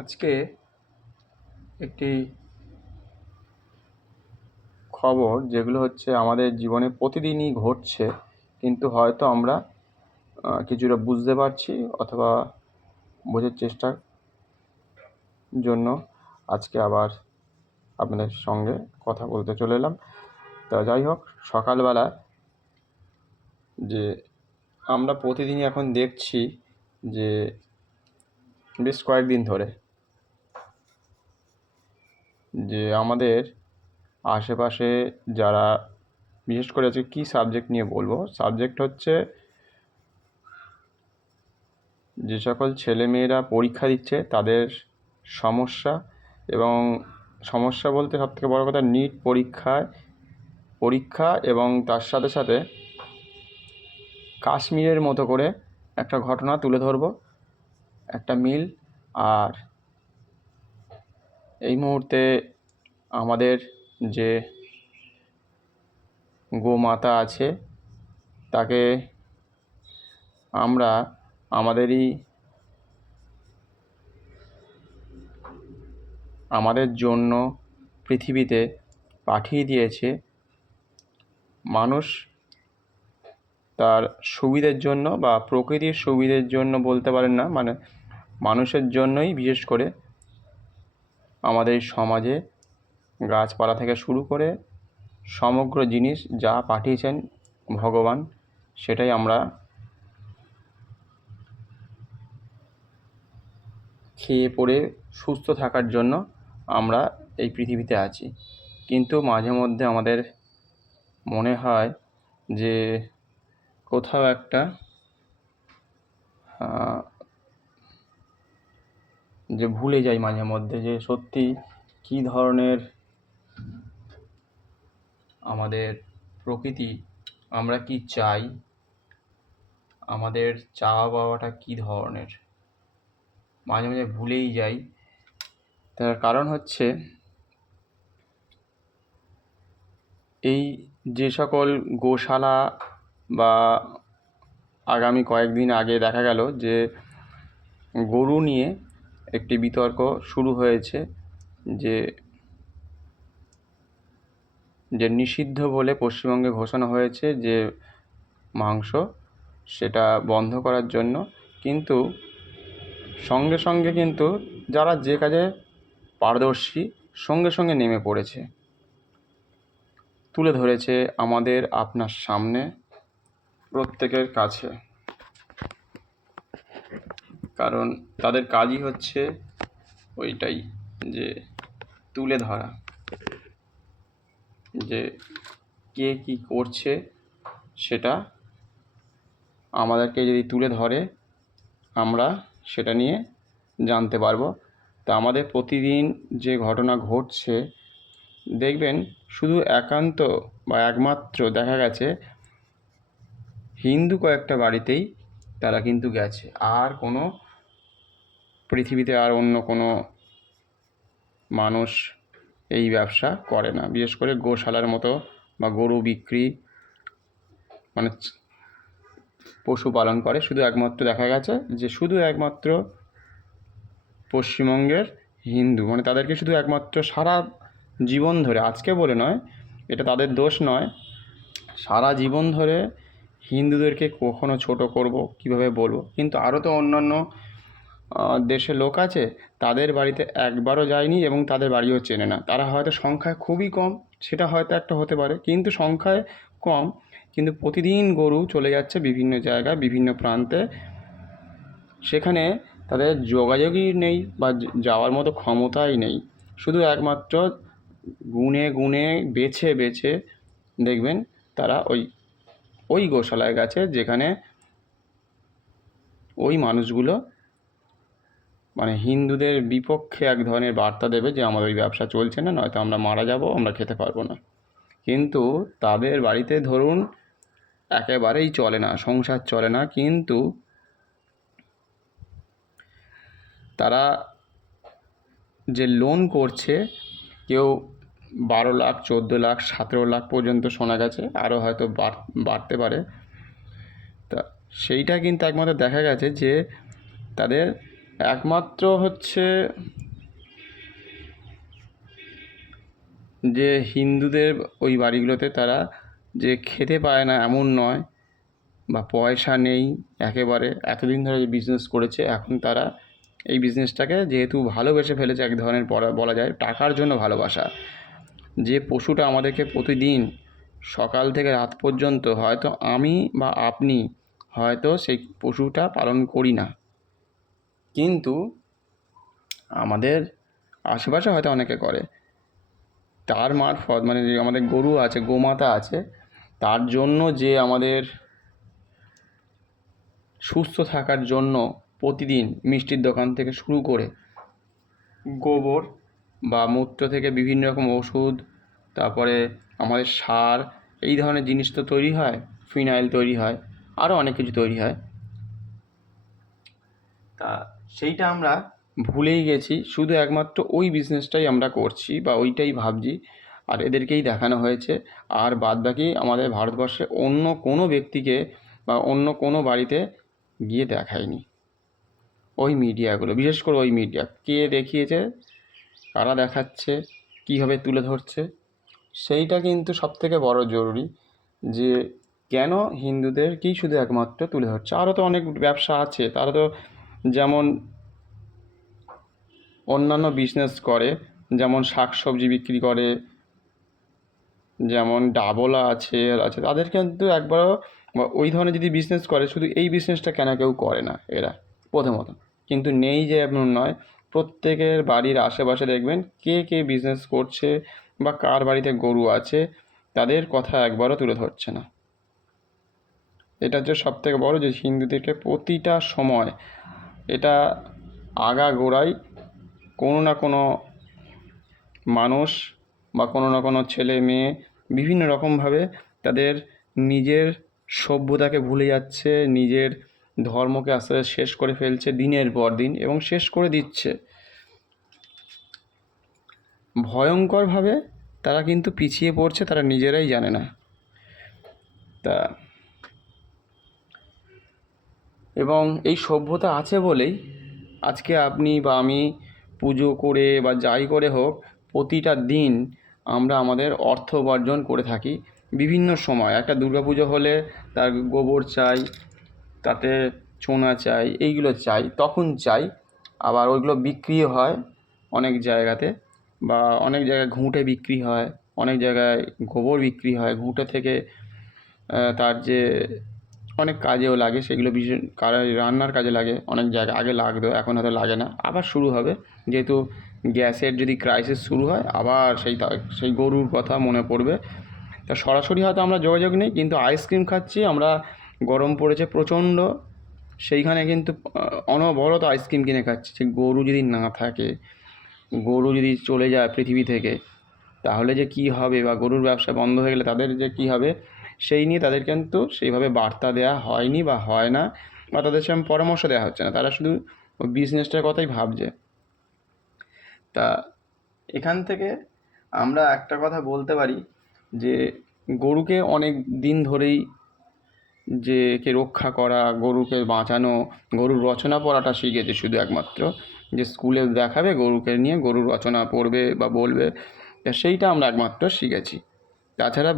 আজকে একটি খবর যেগুলো হচ্ছে আমাদের জীবনে প্রতিদিনই ঘটছে, কিন্তু হয়তো আমরা কিছুটা বুঝতে পারছি অথবা বোঝার চেষ্টার জন্য আজকে আবার আপনাদের সঙ্গে কথা বলতে চলে এলাম। তা যাই হোক, সকালবেলা যে আমরা প্রতিদিনই এখন দেখছি যে বেশ কয়েকদিন ধরে যে আমাদের আশেপাশে যারা, বিশেষ করে আজকে কী সাবজেক্ট নিয়ে বলবো, সাবজেক্ট হচ্ছে যে সকল ছেলেমেয়েরা পরীক্ষা দিচ্ছে তাদের সমস্যা, এবং সমস্যা বলতে সবথেকে বড় কথা নিট পরীক্ষা এবং তার সাথে সাথে কাশ্মীরের মতো করে একটা ঘটনা তুলে ধরবো, একটা মিল। আর এই মুহূর্তে আমাদের যে গোমাতা আছে তাকে আমরা আমাদের জন্য পৃথিবীতে পাঠিয়ে দিয়েছে। মানুষ তার সুবিধের জন্য বা প্রকৃতির সুবিধের জন্য বলতে পারেন না, মানে মানুষের জন্যই বিশেষ করে আমাদের সমাজে গাছপালা থেকে শুরু করে সমগ্র জিনিস যা পাঠিয়েছেন ভগবান, সেটাই আমরা খেয়ে পড়ে সুস্থ থাকার জন্য আমরা এই পৃথিবীতে আছি। কিন্তু মাঝে মধ্যে আমাদের মনে হয় যে কোথাও একটা যে ভুলে যাই মাঝে মধ্যে যে সত্যি কী ধরনের আমাদের প্রকৃতি, আমরা কি চাই, আমাদের চাওয়া পাওয়াটা কী ধরনের, মাঝে মাঝে ভুলেই যাই। তার কারণ হচ্ছে এই যে সকল গোশালা বা আগামী কয়েকদিন আগে দেখা গেল যে গরু নিয়ে একটি বিতর্ক শুরু হয়েছে, যে নিষিদ্ধ বলে পশ্চিমবঙ্গে ঘোষণা হয়েছে যে মাংস, সেটা বন্ধ করার জন্য। কিন্তু সঙ্গে সঙ্গে কিন্তু যারা যে কাজে পারদর্শী সঙ্গে সঙ্গে নেমে পড়েছে, তুলে ধরেছে আমাদের আপনার সামনে প্রত্যেকের কাছে। কারণ তাদের কাজই হচ্ছে ওইটাই, যে তুলে ধরা, যে কে কী করছে সেটা আমাদেরকে যদি তুলে ধরে আমরা সেটা নিয়ে জানতে পারবো। তা আমাদের প্রতিদিন যে ঘটনা ঘটছে দেখবেন, শুধু একান্ত বা একমাত্র দেখা গেছে হিন্দু কয়েকটা বাড়িতেই তারা কিন্তু গেছে, আর কোনো পৃথিবীতে আর অন্য কোনো মানুষ এই ব্যবসা করে না। বিশেষ করে গোশালার মতো বা গরু বিক্রি, মানে পশুপালন করে, শুধু একমাত্র দেখা গেছে যে শুধু একমাত্র পশ্চিমবঙ্গের হিন্দু, মানে তাদেরকে শুধু একমাত্র সারা জীবন ধরে, আজকে বলে নয়, এটা তাদের দোষ নয়, সারা জীবন ধরে হিন্দুদেরকে কখনো ছোট করব কিভাবে বলবো। কিন্তু আরও তো অন্যান্য দেশের লোক আছে, তাদের বাড়িতে একবারও যায়নি এবং তাদের বাড়িও চেনে না। তারা হয়তো সংখ্যায় খুবই কম, সেটা হয়তো একটা হতে পারে, কিন্তু সংখ্যায় কম, কিন্তু প্রতিদিন গরু চলে যাচ্ছে বিভিন্ন জায়গায় বিভিন্ন প্রান্তে, সেখানে তাদের যোগাযোগই নেই বা যাওয়ার মতো ক্ষমতাই নেই। শুধু একমাত্র গুনে গুনে বেছে বেছে দেখবেন তারা ওই গোশালায় গেছে, যেখানে ওই মানুষগুলো মানে হিন্দুদের বিপক্ষে এক ধরনের বার্তা দেবে যে আমাদের ওই ব্যবসা চলছে না, নয়তো আমরা মারা যাব, আমরা খেতে পারবো না। কিন্তু তাদের বাড়িতে ধরুন একেবারেই চলে না, সংসার চলে না, কিন্তু তারা যে লোন করছে, কেউ 12 লাখ, 14 লাখ, 17 লাখ পর্যন্ত শোনা গেছে, আরও হয়তো বাড়তে পারে। তা সেইটা কিন্তু একমাত্র দেখা গেছে যে তাদের একমাত্র হচ্ছে যে হিন্দুদের ওই বাড়িগুলোতে তারা যে খেতে পায় না এমন নয়, বা পয়সা নেই একেবারে, এতদিন ধরে যে বিজনেস করেছে, এখন তারা এই বিজনেসটাকে যেহেতু ভালোবেসে ফেলেছে, এক ধরনের বলা যায় টাকার জন্য ভালোবাসা। যে পশুটা আমাদেরকে প্রতিদিন সকাল থেকে রাত পর্যন্ত, হয়তো আমি বা আপনি হয়তো সেই পশুটা পালন করি না, কিন্তু আমাদের আশেপাশে হয়তো অনেকে করে, তার মারফত মানে যে আমাদের গরু আছে, গোমাতা আছে, তার জন্য যে আমাদের সুস্থ থাকার জন্য প্রতিদিন মিষ্টির দোকান থেকে শুরু করে গোবর বা মূত্র থেকে বিভিন্ন রকম ওষুধ, তারপরে আমাদের সার, এই ধরনের জিনিস তো তৈরি হয়, ফিনাইল তৈরি হয়, আরও অনেক কিছু তৈরি হয়। তা সেইটা আমরা ভুলেই গেছি, শুধু একমাত্র ওই বিজনেসটাই আমরা করছি বা ওইটাই ভাবছি, আর এদেরকেই দেখানো হয়েছে। আর বাদবাকি আমাদের ভারতবর্ষে অন্য কোনো ব্যক্তিকে বা অন্য কোনো বাড়িতে গিয়ে দেখায়নি ওই মিডিয়াগুলো, বিশেষ করে ওই মিডিয়া। কে দেখিয়েছে, কারা দেখাচ্ছে, কীভাবে তুলে ধরছে, সেইটা কিন্তু সবথেকে বড় জরুরি, যে কেন হিন্দুদেরকেই শুধু একমাত্র তুলে ধরছে। আরও তো অনেক ব্যবসা আছে, তারা তো যেমন অন্যান্য বিজনেস করে, যেমন শাকসবজি বিক্রি করে, যেমন ডাবলা আছে তাদের কিন্তু একবারও ওই ধরনের যদি বিজনেস করে, শুধু এই বিজনেসটা কেন কেউ করে না এরা প্রথমত। কিন্তু নেই যে এমন নয়, প্রত্যেকের বাড়ির আশেপাশে দেখবেন কে কে বিজনেস করছে বা কার বাড়িতে গরু আছে, তাদের কথা একবারও তুলে ধরছে না। এটা হচ্ছে সবথেকে বড়, যে হিন্দুদেরকে প্রতিটা সময় এটা আগাগোড়াই কোনো না কোনো মানুষ বা কোনো না কোনো ছেলে মেয়ে বিভিন্ন রকমভাবে তাদের নিজের সভ্যতাকে ভুলে যাচ্ছে, নিজের ধর্মকে আস্তে আস্তে শেষ করে ফেলছে দিনের পর দিন, এবং শেষ করে দিচ্ছে ভয়ঙ্করভাবে। তারা কিন্তু পিছিয়ে পড়ছে, তারা নিজেরাই জানে না। তা এবং এই সভ্যতা আছে বলেই আজকে আপনি বা আমি পুজো করে বা যাই করে হোক, প্রতিটা দিন আমরা আমাদের অর্থ উপার্জন করে থাকি বিভিন্ন সময়। একটা দুর্গাপুজো হলে তার গোবর চাই, তাতে চোনা চাই, এইগুলো চাই, তখন চাই। আবার ওইগুলো বিক্রিও হয় অনেক জায়গাতে, বা অনেক জায়গায় ঘুঁটে বিক্রি হয়, অনেক জায়গায় গোবর বিক্রি হয় ঘুঁটে থেকে। তার যে অনেক কাজেও লাগে, সেগুলো ভীষণ রান্নার কাজে লাগে অনেক জায়গায়, আগে লাগতো, এখন হয়তো লাগে না, আবার শুরু হবে। যেহেতু গ্যাসের যদি ক্রাইসিস শুরু হয়, আবার সেই গরুর কথা মনে পড়বে। তা সরাসরি হয়তো আমরা যোগাযোগ নেই, কিন্তু আইসক্রিম খাচ্ছি আমরা, গরম পড়েছে প্রচণ্ড, সেইখানে কিন্তু অনবরত আইসক্রিম কিনে খাচ্ছি। সেই গরু যদি না থাকে, গরু যদি চলে যায় পৃথিবী থেকে, তাহলে যে কী হবে, বা গরুর ব্যবসা বন্ধ হয়ে গেলে তাদের যে কী হবে, সেই নিয়ে তাদের কিন্তু সেইভাবে বার্তা দেওয়া হয়নি বা হয় না, বা তাদের সেরকম পরামর্শ দেওয়া হচ্ছে না। তারা শুধু বিজনেসটার কথাই ভাবছে। তা এখান থেকে আমরা একটা কথা বলতে পারি, যে গরুকে অনেক দিন ধরেই যে কে রক্ষা করা, গরুকে বাঁচানো, গরুর রচনা পড়াটা শিখেছে শুধু একমাত্র, যে স্কুলে দেখাবে গরুকে নিয়ে, গরুর রচনা পড়বে বা বলবে, সেইটা আমরা একমাত্র শিখেছি। তাছাড়া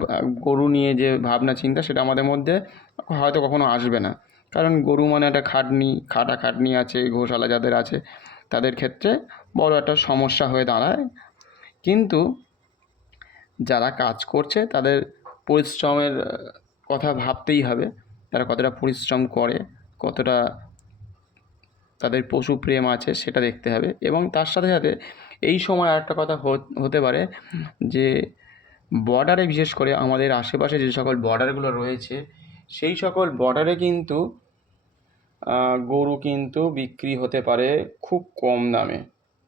গরু নিয়ে যে ভাবনা চিন্তা, সেটা আমাদের মধ্যে হয়তো কখনো আসবে না। কারণ গরু মানে একটা খাটনি আছে, গোশালা যাদের আছে তাদের ক্ষেত্রে বড় একটা সমস্যা হয়ে দাঁড়ায়। কিন্তু যারা কাজ করছে তাদের পরিশ্রমের কথা ভাবতেই হবে, তারা কতটা পরিশ্রম করে, কতটা তাদের পশুপ্রেম আছে, সেটা দেখতে হবে। এবং তার সাথে সাথে এই সময় আরেকটা কথা হতে পারে, যে বর্ডারে, বিশেষ করে আমাদের আশেপাশে যে সকল বর্ডারগুলো রয়েছে, সেই সকল বর্ডারে কিন্তু গরু কিন্তু বিক্রি হতে পারে খুব কম দামে।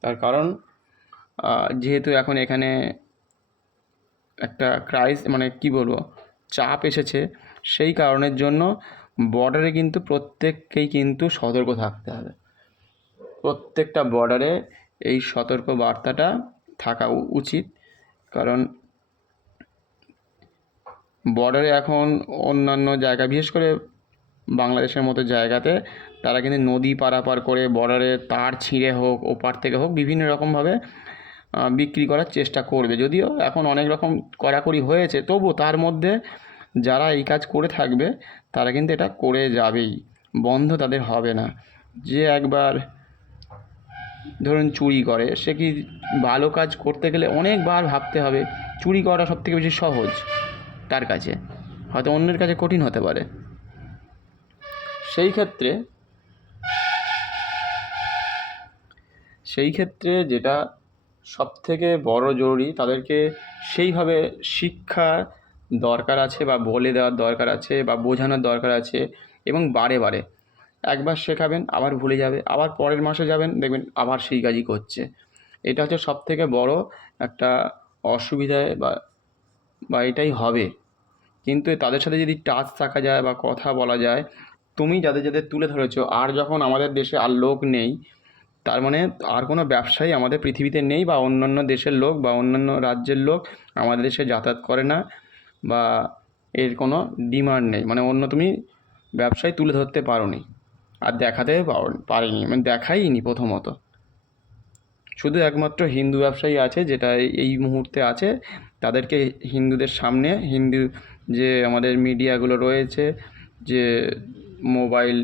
তার কারণ যেহেতু এখন এখানে একটা মানে কি বলবো, চাপ এসেছে, সেই কারণের জন্য বর্ডারে কিন্তু প্রত্যেককেই কিন্তু সতর্ক থাকতে হবে। প্রত্যেকটা বর্ডারে এই সতর্ক বার্তাটা থাকা উচিত। কারণ বর্ডারে এখন অন্যান্য জায়গা, বিশেষ করে বাংলাদেশের মতো জায়গাতে তারা কিন্তু নদী পারাপার করে বর্ডারের তার ছিঁড়ে হোক ওপার থেকে হোক বিভিন্ন রকমভাবে বিক্রি করার চেষ্টা করবে। যদিও এখন অনেক রকম কড়াকড়ি হয়েছে, তবু তার মধ্যে যারা এই কাজ করে থাকবে তারা কিন্তু এটা করে যাবেই, বন্ধ তাদের হবে না। যে একবার ধরুন চুরি করে, সে কি ভালো কাজ করতে গেলে অনেকবার ভাবতে হবে। চুরি করা সবথেকে বেশি সহজ তার কাছে, হয়তো অন্যের কাছে কঠিন হতে পারে। সেই ক্ষেত্রে যেটা সবথেকে বড় জরুরি, তাদেরকে সেইভাবে শিক্ষা দরকার আছে বা বলে দেওয়ার দরকার আছে বা বোঝানোর দরকার আছে। এবং বারে বারে একবার শেখাবেন, আবার ভুলে যাবে, আবার পরের মাসে যাবেন, দেখবেন আবার সেই কাজই করছে। এটা হচ্ছে সবথেকে বড় একটা অসুবিধায় বা এটাই হবে। কিন্তু তাদের সাথে যদি টাচ থাকা যায় বা কথা বলা যায়, তুমি যাদের যাদের তুলে ধরেছো, আর যখন আমাদের দেশে আর লোক নেই, তার মানে আর কোনো ব্যবসায়ী আমাদের পৃথিবীতে নেই, বা অন্যান্য দেশের লোক বা অন্যান্য রাজ্যের লোক আমাদের দেশে যাতায়াত করে না, বা এর কোনো ডিমান্ড নেই। মানে অন্য তুমি ব্যবসায়ী তুলে ধরতে পারোনি, আর দেখাতে পারিনি, মানে দেখাইনি প্রথমত। শুধু একমাত্র হিন্দু ব্যবসায়ী আছে, যেটা এই মুহূর্তে আছে। তাদেরকে হিন্দুদের সামনে, হিন্দু যে আমাদের মিডিয়াগুলো রয়েছে, যে মোবাইল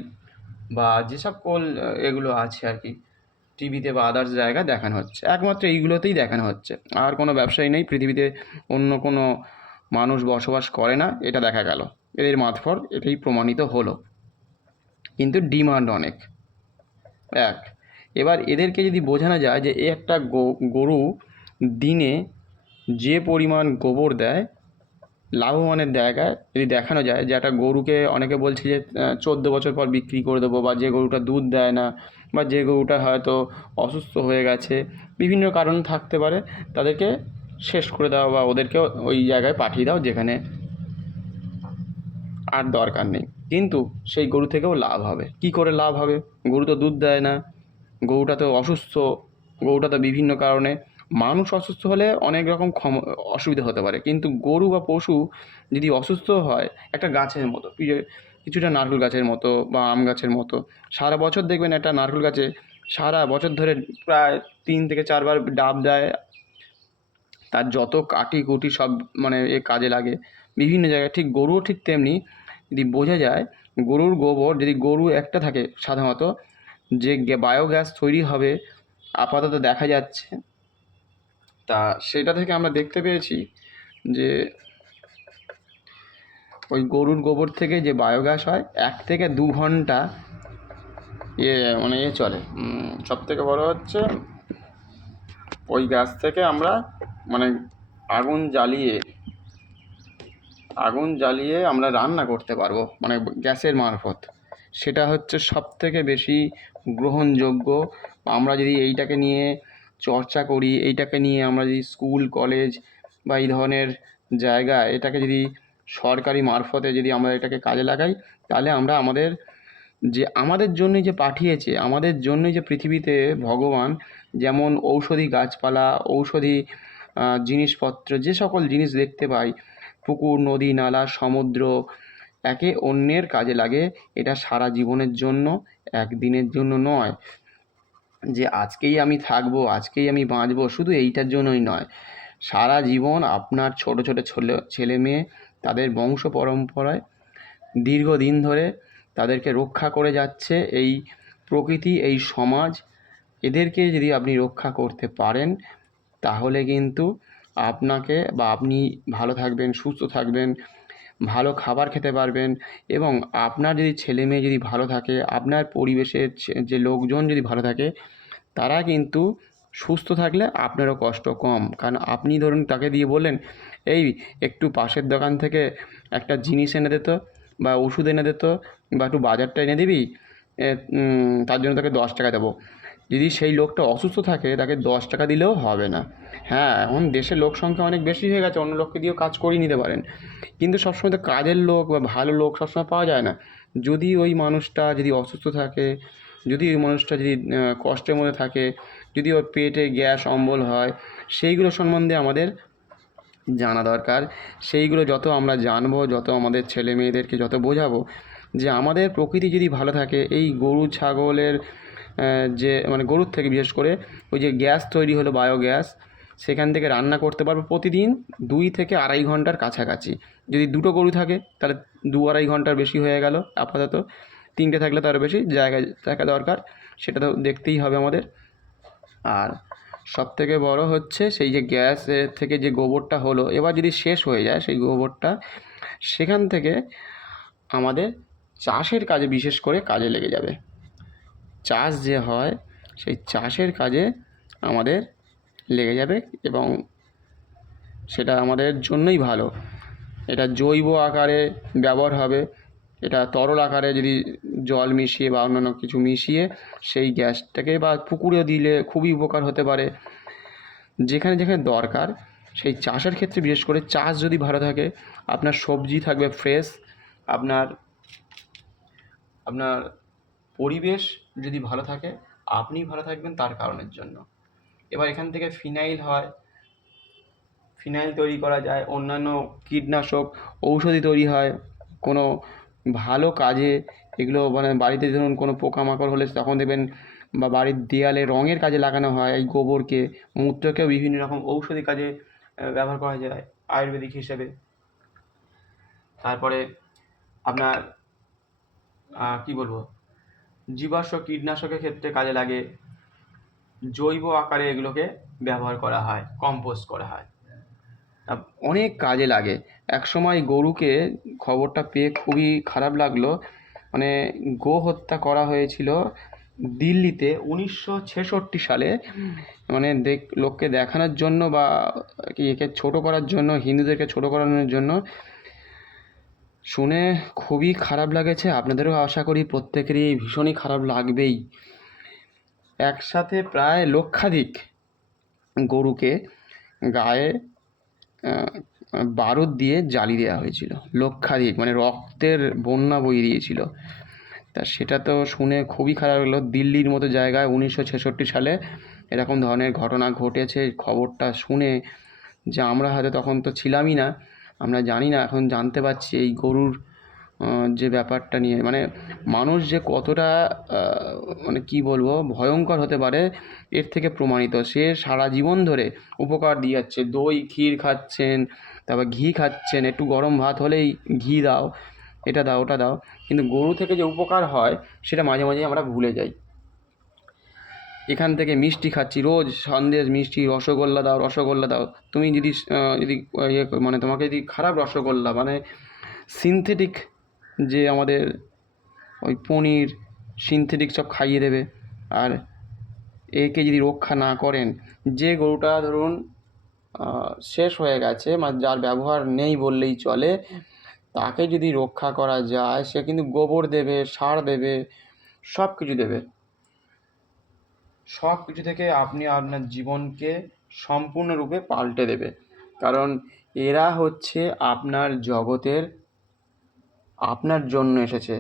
বা যে সকল এগুলো আছে আর কি, টিভিতে বা আদার্স জায়গা দেখানো হচ্ছে, একমাত্র এইগুলোতেই দেখানো হচ্ছে। আর কোনো ব্যবসায়ী নেই পৃথিবীতে, অন্য কোনো মানুষ বসবাস করে না, এটা দেখা গেল এদের মারফত, এটাই প্রমাণিত হলো। কিন্তু ডিমান্ড অনেক। এবার এদেরকে যদি বোঝানো যায় যে একটা গরু দিনে যে পরিমাণ গোবর দেয়, লাভবানের জায়গায় যদি দেখানো যায় যে একটা গরুকে, অনেকে বলছে যে 14 বছর পর বিক্রি করে দেবো, বা যে গরুটা দুধ দেয় না, বা যে গরুটা হয়তো অসুস্থ হয়ে গেছে, বিভিন্ন কারণ থাকতে পারে, তাদেরকে শেষ করে দাও বা ওদেরকে ওই জায়গায় পাঠিয়ে দাও যেখানে আর দরকার নেই। কিন্তু সেই গরু থেকেও লাভ হবে। কি করে লাভ হবে? গরু তো দুধ দেয় না, গরুটা তো অসুস্থ, গরুটা তো বিভিন্ন কারণে, মানুষ অসুস্থ হলে অনেক রকম অসুবিধা হতে পারে, কিন্তু গরু বা পশু যদি অসুস্থ হয়, একটা গাছের মতো, কিছুটা নারকেল গাছের মতো বা আম গাছের মতো, সারা বছর দেখবেন একটা নারকেল গাছে সারা বছর ধরে প্রায় 3 থেকে 4 বার ডাব দেয়, তার যত কাটি কুটি সব মানে কাজে লাগে বিভিন্ন জায়গায়। ঠিক গরুও ঠিক তেমনি, যদি বোঝা যায় গরুর গোবর, যদি গরু একটা থাকে সাধারণত, যে বায়োগ্যাস তৈরি হবে আপাতত দেখা যাচ্ছে, তা সেটা থেকে আমরা দেখতে পেয়েছি যে ওই গরুর গোবর থেকে যে বায়োগ্যাস হয়, 1 থেকে 2 ঘন্টা মানে চলে। সবথেকে বড় হচ্ছে ওই গ্যাস থেকে আমরা মানে আগুন জ্বালিয়ে আমরা রান্না করতে পারবো, মানে গ্যাসের মারফত। সেটা হচ্ছে সবথেকে বেশি গ্রহণযোগ্য। আমরা যদি এইটাকে নিয়ে চর্চা করি, এইটাকে নিয়ে আমরা যদি স্কুল কলেজ বা এই ধরনের জায়গায় এটাকে যদি সরকারি মারফতে যদি আমরা এটাকে কাজে লাগাই, তাহলে আমরা আমাদের জন্যই যে পাঠিয়েছে, আমাদের জন্যই যে পৃথিবীতে ভগবান যেমন ঔষধি গাছপালা, ঔষধি জিনিসপত্র, যে সকল জিনিস দেখতে পাই, পুকুর, নদী, নালা, সমুদ্র, একে অন্যের কাজে লাগে। এটা সারা জীবনের জন্য, একদিনের জন্য নয়, যে আজকেই আমি থাকবো, আজকেই আমি বাঁচবো, শুধু এইটার জন্যই নয়। সারা জীবন আপনার ছোট ছোট ছেলে মেয়ে, তাদের বংশ পরম্পরায় দীর্ঘদিন ধরে তাদেরকে রক্ষা করে যাচ্ছে এই প্রকৃতি, এই সমাজ। এদেরকে যদি আপনি রক্ষা করতে পারেন, তাহলে কিন্তু আপনাকে বা আপনি ভালো থাকবেন, সুস্থ থাকবেন, ভালো খাবার খেতে পারবেন। এবং আপনার যদি ছেলে মেয়ে যদি ভালো থাকে, আপনার পরিবেশের যে লোকজন যদি ভালো থাকে, তারা কিন্তু সুস্থ থাকলে আপনারও কষ্ট কম। কারণ আপনি ধরুন তাকে দিয়ে বললেন, এই একটু পাশের দোকান থেকে একটা জিনিস এনে দে তো, বা ওষুধ এনে দে তো, বা একটু বাজারটা এনে দিবি, তার জন্য তাকে 10 টাকা দেবো। যদি সেই লোকটা অসুস্থ থাকে, তাকে 10 টাকা দিলেও হবে না। হ্যাঁ, এখন দেশের লোক সংখ্যা অনেক বেশি হয়ে গেছে, অন্য লোককে দিয়েও কাজ করিয়ে নিতে পারেন, কিন্তু সবসময় তো কাজের লোক বা ভালো লোক সবসময় পাওয়া যায় না। যদি ওই মানুষটা যদি অসুস্থ থাকে, যদি ওই মানুষটা যদি কষ্টের মধ্যে থাকে, যদি ওর পেটে গ্যাস অম্বল হয়, সেইগুলো সম্বন্ধে আমাদের জানা দরকার। সেইগুলো যত আমরা জানবো, যত আমাদের ছেলে মেয়েদেরকে যত বোঝাবো, যে আমাদের প্রকৃতি যদি ভালো থাকে, এই গরু ছাগলের যে মানে গরুর থেকে বিশেষ করে ওই যে গ্যাস তৈরি হলো বায়োগ্যাস, সেখান থেকে রান্না করতে পারবো প্রতিদিন 2 থেকে 2.5 ঘন্টার কাছাকাছি। যদি দুটো গরু থাকে তাহলে 2-2.5 ঘন্টার বেশি হয়ে গেল আপাতত। 3টে থাকলে তারও বেশি জায়গা থাকা দরকার, সেটা তো দেখতেই হবে আমাদের। আর সবথেকে বড় হচ্ছে সেই যে গ্যাসের থেকে যে গোবরটা হলো, এবার যদি শেষ হয়ে যায় সেই গোবরটা, সেখান থেকে আমাদের চাষের কাজে বিশেষ করে কাজে লেগে যাবে। চাষ যে হয় সেই চাষের কাজে আমাদের লেগে যাবে এবং সেটা আমাদের জন্যই ভালো। এটা জৈব আকারে ব্যবহার হবে, এটা তরল আকারে যদি জল মিশিয়ে বা অন্যান্য কিছু মিশিয়ে সেই গ্যাসটাকে বা পুকুরে দিলে খুবই উপকার হতে পারে। যেখানে যেখানে দরকার সেই চাষের ক্ষেত্রে বিশেষ করে চাষ যদি ভালো থাকে, আপনার সবজি থাকবে ফ্রেশ, আপনার আপনার পরিবেশ যদি ভালো থাকে আপনি ভালো থাকবেন তার কারণের জন্য। এবার এখান থেকে ফিনাইল হয়, ফিনাইল তৈরি করা যায়, অন্যান্য কীটনাশক ঔষধি তৈরি হয় কোনো ভালো কাজে। এগুলো মানে বাড়িতে ধরুন কোনো পোকামাকড় হলে তখন দেখবেন, বা বাড়ির দেয়ালে রঙের কাজে লাগানো হয় এই গোবরকে। মূত্রকেও বিভিন্ন রকম ঔষধি কাজে ব্যবহার করা যায় আয়ুর্বেদিক হিসেবে। তারপরে আপনার কি বলবো, জীবাশ্ম কীটনাশকের ক্ষেত্রে কাজে লাগে, জৈব আকারে এগুলোকে ব্যবহার করা হয়, কম্পোস্ট করা হয়, অনেক কাজে লাগে। একসময় গরুকে, খবরটা পেয়ে খুবই খারাপ লাগলো, মানে গো হত্যা করা হয়েছিল দিল্লিতে 1966 সালে। মানে লোককে দেখানোর জন্য বা কি একে ছোটো করার জন্য, হিন্দুদেরকে ছোটো করানোর জন্য। শুনে খুবই খারাপ লাগেছে, আপনাদেরও আশা করি প্রত্যেকেরই ভীষণই খারাপ লাগবেই। একসাথে প্রায় লক্ষাধিক গরুকে গায়ে বারুদ দিয়ে জ্বালিয়ে দেওয়া হয়েছিল, লক্ষাধিক, মানে রক্তের বন্যা বয়ে দিয়েছিল। তা সেটা তো শুনে খুবই খারাপ লাগলো। দিল্লির মতো জায়গায় 1966 সালে এরকম ধরনের ঘটনা ঘটেছে, খবরটা শুনে যে আমরা হয়তো তখন তো ছিলামই না, আমরা জানি না, এখন জানতে পারছি এই গরুর যে ব্যাপারটা নিয়ে। মানে মানুষ যে কতটা মানে কি বলবো ভয়ঙ্কর হতে পারে এর থেকে প্রমাণিত। সে সারা জীবন ধরে উপকার দিয়ে যাচ্ছে, দই ক্ষীর খাচ্ছেন, তারপর ঘি খাচ্ছেন, একটু গরম ভাত হলেই ঘি দাও, এটা দাও ওটা দাও, কিন্তু গরু থেকে যে উপকার হয় সেটা মাঝে মাঝে আমরা ভুলে যাই। এখান থেকে মিষ্টি খাচ্ছি রোজ, সন্দেশ, মিষ্টি, রসগোল্লা দাও, রসগোল্লা দাও। তুমি যদি মানে তোমাকে যদি খারাপ রসগোল্লা, মানে সিনথেটিক যে আমাদের ওই পনির, সিনথেটিক সব খাইয়ে দেবে। আর একে যদি রক্ষা না করেন, যে গরুটা ধরুন শেষ হয়ে গেছে, মানে যার ব্যবহার নেই বললেই চলে, তাকে যদি রক্ষা করা যায়, সে কিন্তু গোবর দেবে, সার দেবে, সব কিছু দেবে। সব কিছু থেকে আপনি আপনার জীবনকে সম্পূর্ণরূপে পাল্টে দেবে। কারণ এরা হচ্ছে আপনার জগতের, আপনার জন্য এসেছে,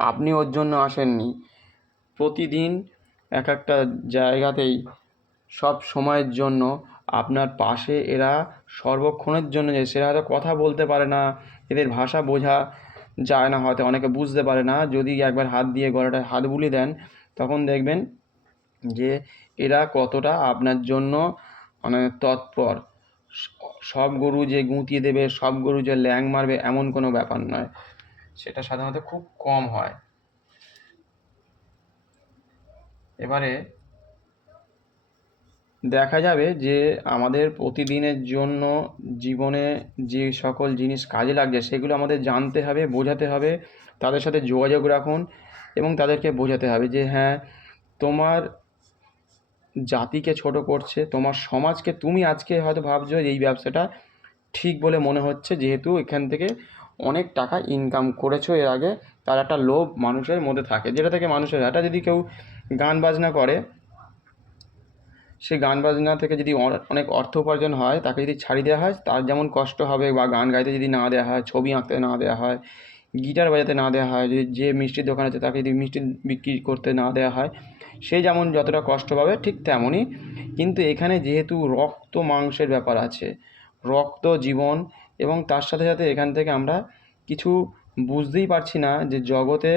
আপনি ওর জন্য আসেননি। প্রতিদিন এক একটা জায়গাতেই সব সময়ের জন্য আপনার পাশে এরা সর্বক্ষণের জন্য যে, সেরা হয়তো কথা বলতে পারে না, এদের ভাষা বোঝা যায় না, হয়তো অনেকে বুঝতে পারে না। যদি একবার হাত দিয়ে গলাটায় হাত বুলিয়ে দেন, তখন দেখবেন যে এরা কতটা আপনার জন্য মানে তৎপর। সব গরু যে গুঁতিয়ে দেবে, সব গরু যে ল্যাং মারবে, এমন কোনো ব্যাপার নয়, সেটা সাধারণত খুব কম হয়। এবারে দেখা যাবে যে আমাদের প্রতিদিনের জন্য জীবনে যে সকল জিনিস কাজে লাগছে সেগুলো আমাদের জানতে হবে, বোঝাতে হবে, তাদের সাথে যোগাযোগ রাখুন এবং তাদেরকে বোঝাতে হবে যে হ্যাঁ, তোমার জাতিকে ছোট করছে, তোমার সমাজকে, তুমি আজকে হয়তো ভাবছো যে এই ব্যবসাটা ঠিক বলে মনে হচ্ছে, যেহেতু এখান থেকে অনেক টাকা ইনকাম করেছো এর আগে, তার একটা লোভ মানুষের মধ্যে থাকে, যেটা থেকে মানুষের একটা, যদি কেউ গান বাজনা করে, সেই গান বাজনা থেকে যদি অনেক অর্থ উপার্জন হয়, তাকে যদি ছাড়ি দেওয়া হয়, তার যেমন কষ্ট হবে, বা গান গাইতে যদি না দেওয়া হয়, ছবি আঁকতে না দেওয়া হয়, গিটার বাজাতে না দেওয়া হয়, যে মিষ্টির দোকান আছে তাকে যদি মিষ্টি বিক্রি করতে না দেওয়া হয়, সে যেমন যতটা কষ্ট পাবে ঠিক তেমনই। কিন্তু এখানে যেহেতু রক্ত মাংসের ব্যাপার আছে, রক্ত জীবন, এবং তার সাথে সাথে এখান থেকে আমরা কিছু বুঝতেই পারছি না যে জগতে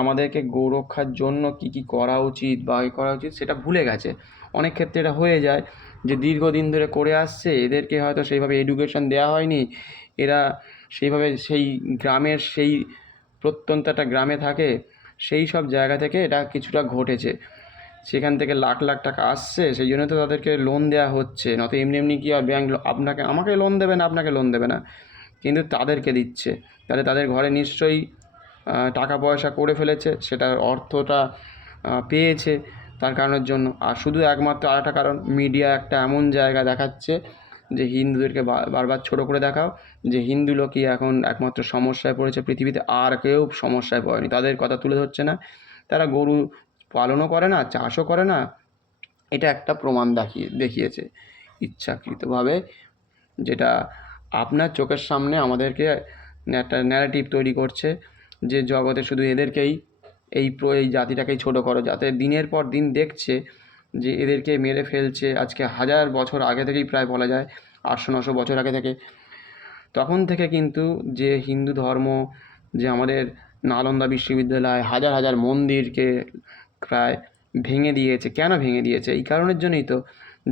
আমাদেরকে গৌরক্ষার জন্য কী কী করা উচিত বা করা উচিত সেটা ভুলে গেছে। অনেক ক্ষেত্রে এটা হয়ে যায় যে দীর্ঘদিন ধরে করে আসছে, এদেরকে হয়তো সেইভাবে এডুকেশন দেওয়া হয়নি, এরা সেইভাবে সেই গ্রামের সেই প্রত্যন্ত একটা গ্রামে থাকে, সেই সব জায়গা থেকে এটা কিছুটা ঘটেছে। সেখান থেকে লাখ লাখ টাকা আসছে, সেই জন্য তো তাদেরকে লোন দেওয়া হচ্ছে, নয়তো এমনি এমনি কি আর ব্যাংক আমাকে লোন দেবে না, আপনাকে লোন দেবে না, কিন্তু তাদেরকে দিচ্ছে। তাহলে তাদের ঘরে নিশ্চয়ই টাকা পয়সা করে ফেলেছে, সেটার অর্থটা পেয়েছে তার কারণের জন্য। আর শুধু একমাত্র আরেকটা কারণ, মিডিয়া একটা এমন জায়গা দেখাচ্ছে যে হিন্দুদেরকে বারবার ছোটো করে দেখাও যে হিন্দু লোকই এখন একমাত্র সমস্যায় পড়েছে, পৃথিবীতে আর কেউ সমস্যায় পড়েনি, তাদের কথা তুলে ধরছে না। তারা গরু পালনও করে না, চাষও করে না, এটা একটা প্রমাণ দেখিয়েছে ইচ্ছাকৃতভাবে, যেটা আপনার চোখের সামনে আমাদেরকে একটা ন্যারেটিভ তৈরি করছে যে জগতে শুধু এদেরকেই এই জাতিটাকেই ছোটো করো, যাতে দিনের পর দিন দেখছে যে এদেরকে মেরে ফেলছে আজকে 1000 বছর আগে থেকেই, প্রায় বলা যায় 800-900 বছর আগে থেকে। তখন থেকে কিন্তু যে হিন্দু ধর্ম, যে আমাদের নালন্দা বিশ্ববিদ্যালয় হাজার হাজার মন্দিরকে প্রায় ভেঙে দিয়েছে। কেন ভেঙে দিয়েছে? এই কারণের জন্যই তো,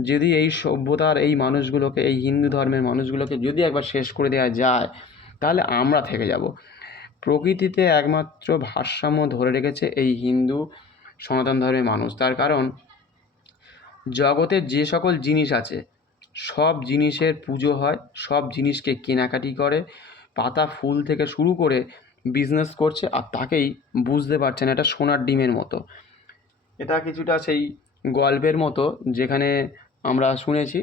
যদি এই সভ্যতার এই মানুষগুলোকে, এই হিন্দু ধর্মের মানুষগুলোকে যদি একবার শেষ করে দেওয়া যায়, তাহলে আমরা থেকে যাব। প্রকৃতিতে একমাত্র ভারসাম্য ধরে রেখেছে এই হিন্দু সনাতন ধর্মের মানুষ। তার কারণ জগতে যে সকল জিনিস আছে সব জিনিসের পুজো হয়, সব জিনিসকে কেনাকাটি করে, পাতা ফুল থেকে শুরু করে বিজনেস করছে, আর তাকেই বুঝতে পারছে না এটা সোনার ডিমের মতো। এটা কিছুটা সেই গল্পের মতো যেখানে আমরা শুনেছি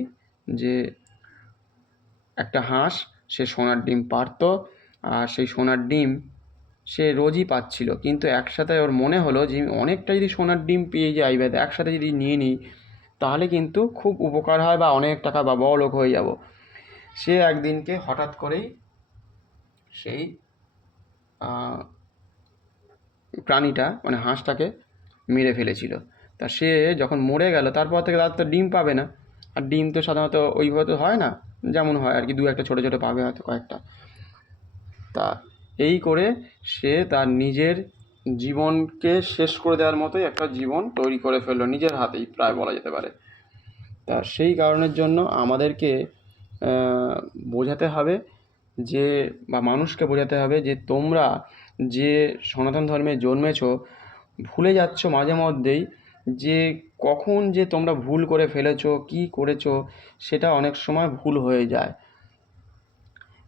যে একটা হাঁস সে সোনার ডিম পারত, আর সেই সোনার ডিম সে রোজই পাচ্ছিল, কিন্তু একসাথে ওর মনে হলো যে অনেকটা যদি সোনার ডিম পেয়ে যাই বা একসাথে যদি নিয়ে নিই তাহলে কিন্তু খুব উপকার হয় বা অনেক টাকা বা বড়লোক হয়ে যাব। সে একদিনকে হঠাৎ করেই সেই প্রাণীটা মানে হাঁসটাকে মেরে ফেলেছিল। তা সে যখন মরে গেল তারপর থেকে তার তো ডিম পাবে না, আর ডিম তো সাধারণত ওইভাবে তো হয় না, যেমন হয় আর কি, দু একটা ছোটো ছোটো পাবে হয়তো কয়েকটা। তা এই করে সে তার নিজের জীবনকে শেষ করে দেওয়ার মতোই একটা জীবন তৈরি করে ফেললো নিজের হাতেই, প্রায় বলা যেতে পারে। তা সেই কারণের জন্য আমাদেরকে বোঝাতে হবে যে, বা মানুষকে বোঝাতে হবে যে তোমরা যে সনাতন ধর্মে জন্মেছো, ভুলে যাচ্ছ মাঝে মধ্যেই যে কখন যে তোমরা ভুল করে ফেলেছো, কী করেছো সেটা অনেক সময় ভুল হয়ে যায়।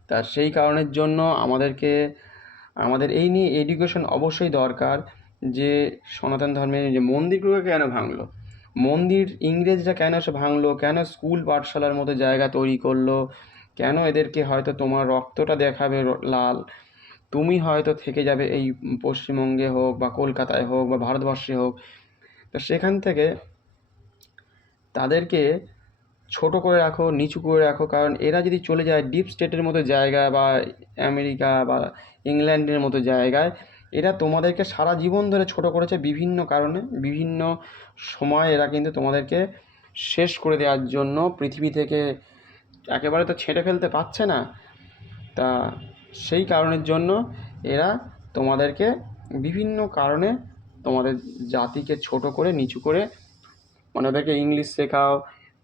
তা সেই কারণের জন্য আমাদের এই নিয়ে এডুকেশন অবশ্যই দরকার, যে সনাতন ধর্মের যে মন্দিরগুলোকে কেন ভাঙলো, মন্দির ইংরেজরা কেন এসে ভাঙলো, কেন স্কুল পাঠশালার মতো জায়গা তৈরি করলো, কেন এদেরকে হয়তো তোমার রক্তটা দেখাবে লাল, তুমি হয়তো থেকে যাবে এই পশ্চিমবঙ্গে হোক বা কলকাতায় হোক বা ভারতবর্ষে হোক। তো সেখান থেকে তাদেরকে ছোট করে রাখো, নিচু করে রাখো, কারণ এরা যদি চলে যায় ডিপ স্টেটের মতো জায়গা বা আমেরিকা বা ইংল্যান্ডের মতো জায়গায়, এরা তোমাদেরকে সারা জীবন ধরে ছোট করেছে বিভিন্ন কারণে, বিভিন্ন সময় এরা কিন্তু তোমাদেরকে শেষ করে দেওয়ার জন্য পৃথিবী থেকে একেবারে তো ছেঁটে ফেলতে পারছে না। তা সেই কারণের জন্য এরা তোমাদেরকে বিভিন্ন কারণে তোমাদের জাতিকে ছোট করে নিচু করে, মানে ওদেরকে ইংলিশ শেখাও,